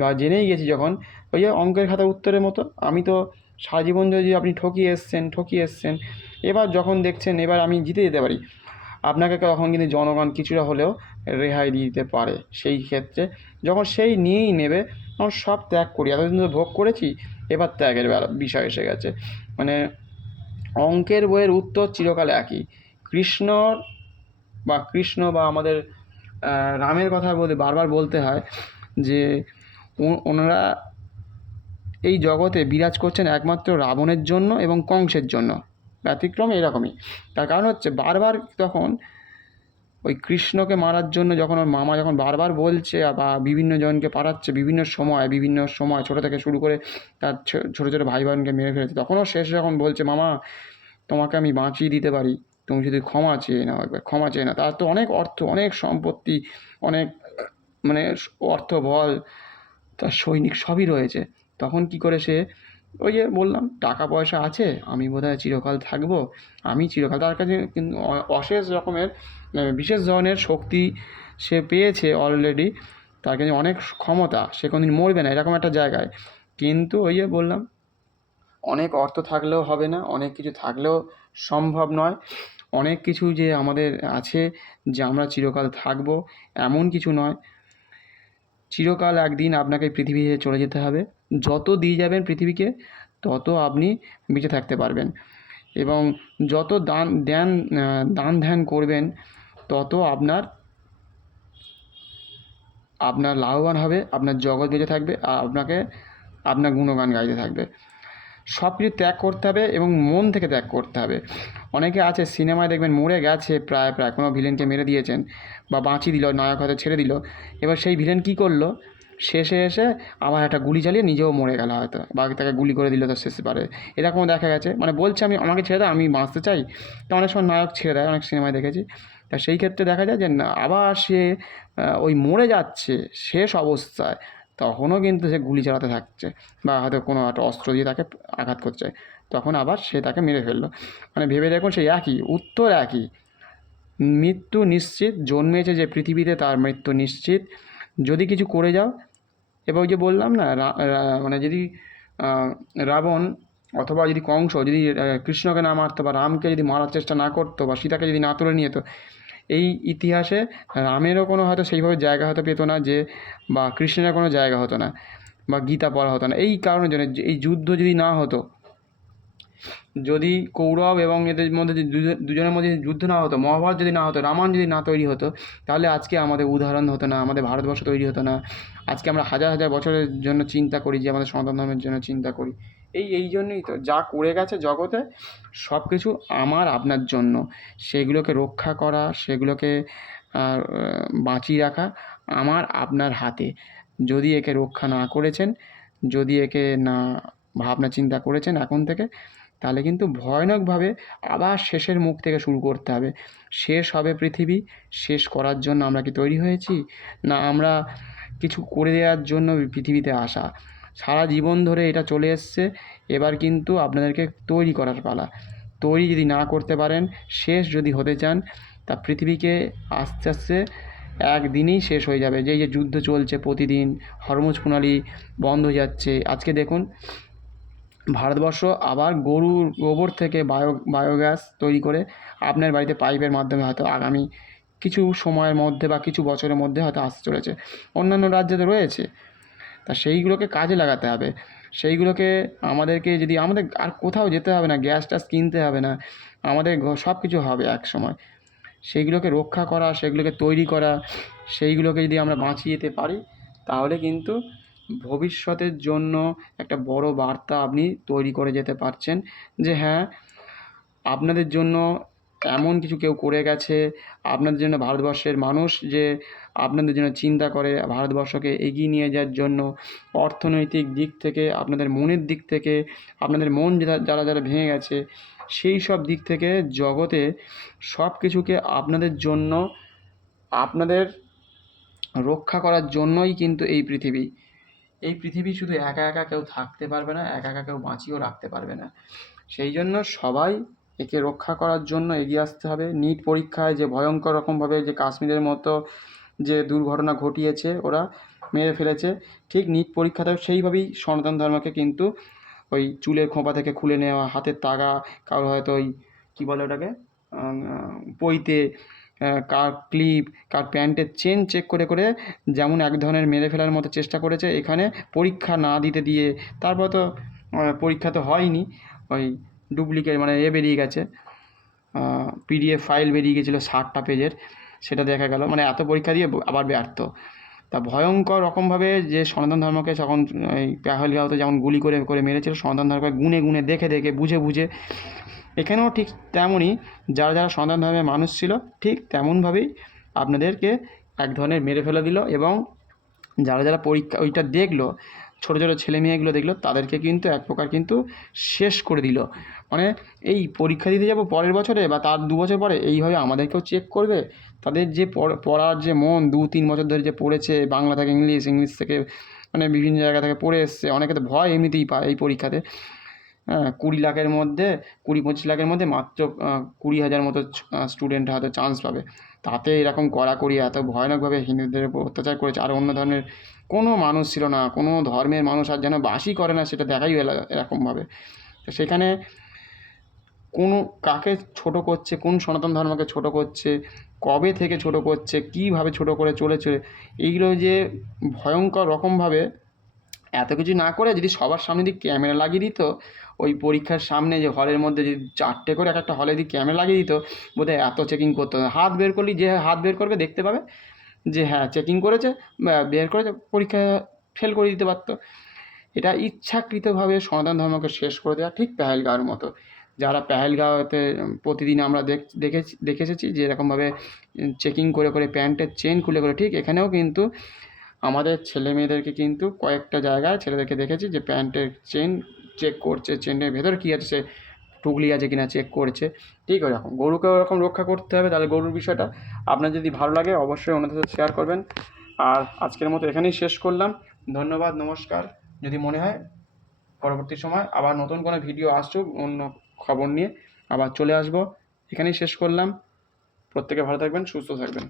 বা জেনেই গেছি যখন, ওই যে অঙ্কের খাতার উত্তরের মতো, আমি তো সারা জীবন যদি আপনি ঠকিয়ে এসছেন, এবার যখন দেখছেন এবার আমি জিতে যেতে পারি, আপনাকে তখন কিন্তু জনগণ কিছুটা হলেও রেহাই দিতে পারে। সেই ক্ষেত্রে যখন সেই নিয়েই নেবে, তখন সব ত্যাগ করি, এতদিন তো ভোগ করেছি, এবার ত্যাগের বিষয় এসে গেছে। মানে অঙ্কের বইয়ের উত্তর চিরকাল একই। কৃষ্ণ বা আমাদের রামের কথা বারবার বলতে হয় যে ওনারা এই জগতে বিরাজ করছেন একমাত্র রাবণের জন্য এবং কংসের জন্য, ব্যতিক্রম এরকমই। তার কারণ হচ্ছে বারবার তখন ওই কৃষ্ণকে মারার জন্য যখন ওর মামা যখন বারবার বলছে বা বিভিন্ন জনকে পাঠাচ্ছে বিভিন্ন সময় ছোটো থেকে শুরু করে তার ছোটো ছোটো ভাই বোনকে মেরে ফেলেছে, তখনও শেষ যখন বলছে মামা তোমাকে আমি বাঁচিয়ে দিতে পারি, তুমি যদি ক্ষমা চেয়ে নাও, একবার ক্ষমা চেয়ে নাও। তার তো অনেক অর্থ, অনেক সম্পত্তি, অনেক মানে অর্থ বল, তার সৈনিক সবই রয়েছে। তখন কি করে সে ওই যে বললাম টাকা পয়সা আছে, আমি বোধহয় চিরকাল থাকবো, আমি চিরকাল, তার কাছে কিন্তু অশেষ রকমের বিশেষ ধরনের শক্তি সে পেয়েছে অলরেডি, তার কাছে অনেক ক্ষমতা, সে কোনোদিন মরবে না এরকম একটা জায়গায়। কিন্তু ওই যে বললাম অনেক অর্থ থাকলেও হবে না, অনেক কিছু থাকলেও সম্ভব নয়। অনেক কিছু যে আমাদের আছে যে আমরা চিরকাল থাকবো এমন কিছু নয়। চিরকাল একদিন আপনাকে পৃথিবী থেকে চলে যেতে হবে। যত দিয়ে যাবেন পৃথিবীকে, তত আপনি বেঁচে থাকতে পারবেন। এবং যত দান ধ্যান করবেন, তত আপনার লাভবান হবে, আপনার জগৎ বেঁচে থাকবে, আর আপনার গুণগান গাইতে থাকবে। সব কিছু ত্যাগ করতে হবে এবং মন থেকে ত্যাগ করতে হবে। অনেকে আছে সিনেমায় দেখবেন মরে গেছে, প্রায় কোনো ভিলেনকে মেরে দিয়েছেন বা বাঁচিয়ে দিল, নায়ক হয়তো ছেড়ে দিল, এবার সেই ভিলেন কী করলো, শেষে এসে আবার একটা গুলি চালিয়ে নিজেও মরে গেল হয়তো, বা তাকে গুলি করে দিল তো শেষে পারে, এরকমও দেখা গেছে। মানে বলছে আমাকে ছেড়ে দাও, আমি বাঁচতে চাই, তো অনেক সময় নায়ক ছেড়ে দেয়, অনেক সিনেমায় দেখেছি। তা সেই ক্ষেত্রে দেখা যায় যে না, আবার সে ওই মরে যাচ্ছে শেষ অবস্থায়, তখনও কিন্তু সে গুলি চালাতে থাকছে বা হয়তো কোনো একটা অস্ত্র দিয়ে তাকে আঘাত করছে, তখন আবার সে তাকে মেরে ফেললো। মানে ভেবে দেখুন, সেই একই উত্তর, একই মৃত্যু নিশ্চিত। জন্মেছে যে পৃথিবীতে, তার মৃত্যু নিশ্চিত। যদি কিছু করে যাও, এবার ওই যে বললাম না, মানে যদি রাবণ অথবা যদি কংস যদি কৃষ্ণকে না মারতো বা রামকে যদি মারার চেষ্টা না করতো বা সীতাকে যদি না তুলে নিয়ে যেত, এই ইতিহাসে রামেরও কোনো হয়তো সেইভাবে জায়গা হয়তো পেতো না, যে বা কৃষ্ণের কোনো জায়গা হতো না, বা গীতা পড়া হতো না। এই কারণের জন্য, এই যুদ্ধ যদি না হতো, যদি কৌরব এবং এদের মধ্যে দুজনের মধ্যে যুদ্ধ না হতো, মহাভারত যদি না হতো, রামায়ণ যদি না তৈরি হতো, তাহলে আজকে আমাদের উদাহরণ হতো না, আমাদের ভারতবর্ষ তৈরি হতো না। আজকে আমরা হাজার হাজার বছরের জন্য চিন্তা করি, যে আমাদের সনাতন ধর্মের জন্য চিন্তা করি। এই জন্যই তো যা করে গেছে জগতে সব কিছু আমার আপনার জন্য, সেগুলোকে রক্ষা করা, সেগুলোকে বাঁচিয়ে রাখা আমার আপনার হাতে। যদি একে রক্ষা না করেছেন, যদি একে না ভাবনা চিন্তা করেছেন এখন থেকে, তাহলে কিন্তু ভয়ানকভাবে আবার শেষের মুখ থেকে শুরু করতে হবে। শেষ হবে পৃথিবী, শেষ করার জন্য আমরা কি তৈরি হয়েছি, না আমরা কিছু করে দেওয়ার জন্য পৃথিবীতে আসা? সারা জীবন ধরে এটা চলে এসছে, এবার কিন্তু আপনাদেরকে তৈরি করার পালা। তৈরি যদি না করতে পারেন, শেষ যদি হতে চান, তা পৃথিবীকে আস্তে আস্তে একদিনেই শেষ হয়ে যাবে। যে যুদ্ধ চলছে প্রতিদিন, হরমুজ প্রণালী বন্ধ হয়ে যাচ্ছে। আজকে দেখুন ভারতবর্ষ আবার গরুর গোবর থেকে বায়োগ্যাস তৈরি করে আপনার বাড়িতে পাইপের মাধ্যমে হয়তো আগামী কিছু সময়ের মধ্যে বা কিছু বছরের মধ্যে হয়তো আসতে চলেছে। অন্যান্য রাজ্যে তো রয়েছে। তা সেইগুলোকে কাজে লাগাতে হবে। সেইগুলোকে আমাদেরকে যদি আমাদের আর কোথাও যেতে হবে না, গ্যাস ট্যাস কিনতে হবে না, আমাদের সব কিছু হবে একসময়। সেইগুলোকে রক্ষা করা, সেগুলোকে তৈরি করা, সেইগুলোকে যদি আমরা বাঁচিয়ে যেতে পারি, তাহলে কিন্তু ভবিষ্যতের জন্য একটা বড় বার্তা আপনি তৈরি করে যেতে পারছেন যে হ্যাঁ, আপনাদের জন্য এমন কিছু কেউ করে গেছে, আপনাদের জন্য ভারতবর্ষের মানুষ যে আপনাদের জন্য চিন্তা করে ভারতবর্ষকে এগিয়ে নিয়ে যাওয়ার জন্য, অর্থনৈতিক দিক থেকে, আপনাদের মনের দিক থেকে, আপনাদের মন যারা যারা ভেঙে গেছে সেই সব দিক থেকে জগতে সব কিছুকে আপনাদের জন্য, আপনাদের রক্ষা করার জন্যই কিন্তু এই পৃথিবী। এই পৃথিবী শুধু একা একা কেউ থাকতে পারবে না, একা একা কেউ বাঁচিয়েও রাখতে পারবে না। সেই জন্য সবাই একে রক্ষা করার জন্য এগিয়ে আসতে হবে। নিট পরীক্ষায় যে ভয়ঙ্কর রকমভাবে যে কাশ্মীরের মতো যে দুর্ঘটনা ঘটিয়েছে, ওরা মেরে ফেলেছে, ঠিক নিট পরীক্ষাতেও সেইভাবেই সনাতন ধর্মকে কিন্তু ওই চুলের খোঁপা থেকে খুলে নেওয়া, হাতের তাগা, কারো হয়তো ওই কী বলে ওটাকে পইতে, কার ক্লিপ, কার প্যান্টের চেন চেক করে করে যেমন এক ধরনের মেরে ফেলার মতো চেষ্টা করেছে, এখানে পরীক্ষা না দিতে দিয়ে। তারপর তো পরীক্ষা তো হয়নি, ওই ডুপ্লিকেট মানে বেরিয়ে গেছে, পিডিএফ ফাইল বেরিয়ে গেছিলো 60টা পেজের, সেটা দেখা গেল। মানে এত পরীক্ষা দিয়ে আবার ব্যর্থ। তা ভয়ঙ্কর রকমভাবে যে সনাতন ধর্মকে যখন এই পেহেলগাঁওতে যেমন গুলি করে করে মেরেছিল, সনাতন ধর্মকে গুনে গুনে দেখে দেখে বুঝে বুঝে, এখানেও ঠিক তেমনই যারা যারা সনাতন ধর্মের মানুষ ছিল ঠিক তেমনভাবেই আপনাদেরকে এক ধরনের মেরে ফেলে দিল। এবং যারা যারা পরীক্ষা ওইটা দেখলো, ছোটো ছোটো ছেলে মেয়েগুলো দেখলো, তাদেরকে কিন্তু এক প্রকার কিন্তু শেষ করে দিল। মানে এই পরীক্ষা দিতে যাব পরের বছরে বা তার 2 বছর পরে, এইভাবে আমাদেরকেও চেক করবে। তাদের যে পড়ার যে মন 2-3 বছর ধরে যে পড়েছে, বাংলা থেকে ইংলিশ, ইংলিশ থেকে মানে বিভিন্ন জায়গা থেকে পড়ে এসছে, অনেকে তো ভয় এমনিতেই পায় এই পরীক্ষাতে। 20 লাখের মধ্যে, 20-25 লাখের মধ্যে মাত্র 20,000 মতো স্টুডেন্ট হয়তো চান্স পাবে। তাতে এরকম কড়াকড়ি এত ভয়ানকভাবে হিন্দুদের উপর অত্যাচার করেছে। আর অন্য ধর্মের কোনো মানুষ ছিল না, কোনো ধর্মের মানুষ আর যেন বাসই করে না, সেটা দেখাই গেল এরকমভাবে। তো সেখানে কোনো কাকে ছোট করছে, কোন সনাতন ধর্মকে ছোট করছে, কবে থেকে ছোট করছে, কীভাবে ছোট করে চলেছে, এইগুলো যে ভয়ঙ্কর রকমভাবে এত কিছু না করে যদি সবার সামনে যদি ক্যামেরা লাগিয়ে দিত, ওই পরীক্ষার সামনে যে হলের মধ্যে যদি 4টে করে এক একটা হলে যদি ক্যামেরা লাগিয়ে দিত, বোধহয় এত চেকিং করতে হবে। হাত বের করলেই যে হাত বের করবে দেখতে পাবে যে হ্যাঁ চেকিং করেছে, বের করেছে, পরীক্ষা ফেল করে দিতে পারতো। এটা ইচ্ছাকৃতভাবে সনাতন ধর্মকে শেষ করে দেওয়া, ঠিক পেহেলগাঁওয়ের মতো। যারা পেহেলগাঁওতে প্রতিদিন আমরা দেখে এসেছি যে এরকমভাবে চেকিং করে করে প্যান্টের চেন খুলে করে, ঠিক এখানেও কিন্তু আমাদের ছেলে মেয়েদেরকে কিন্তু কয়েকটা জায়গায় ছেলেদেরকে দেখেছি যে প্যান্টের চেন চেক করছে, চেনের ভেতর কী আছে, সে টুকলি আছে কিনা চেক করছে। ঠিক ওরকম গরুকেও ওরকম রক্ষা করতে হবে। তাহলে গরুর বিষয়টা আপনার যদি ভালো লাগে অবশ্যই অন্যদের সাথে শেয়ার করবেন। আর আজকের মতো এখানেই শেষ করলাম। ধন্যবাদ, নমস্কার। যদি মনে হয় পরবর্তী সময় আবার নতুন কোনো ভিডিও আসুক, অন্য খবর নিয়ে আবার চলে আসবো। এখানেই শেষ করলাম। প্রত্যেকে ভালো থাকবেন, সুস্থ থাকবেন।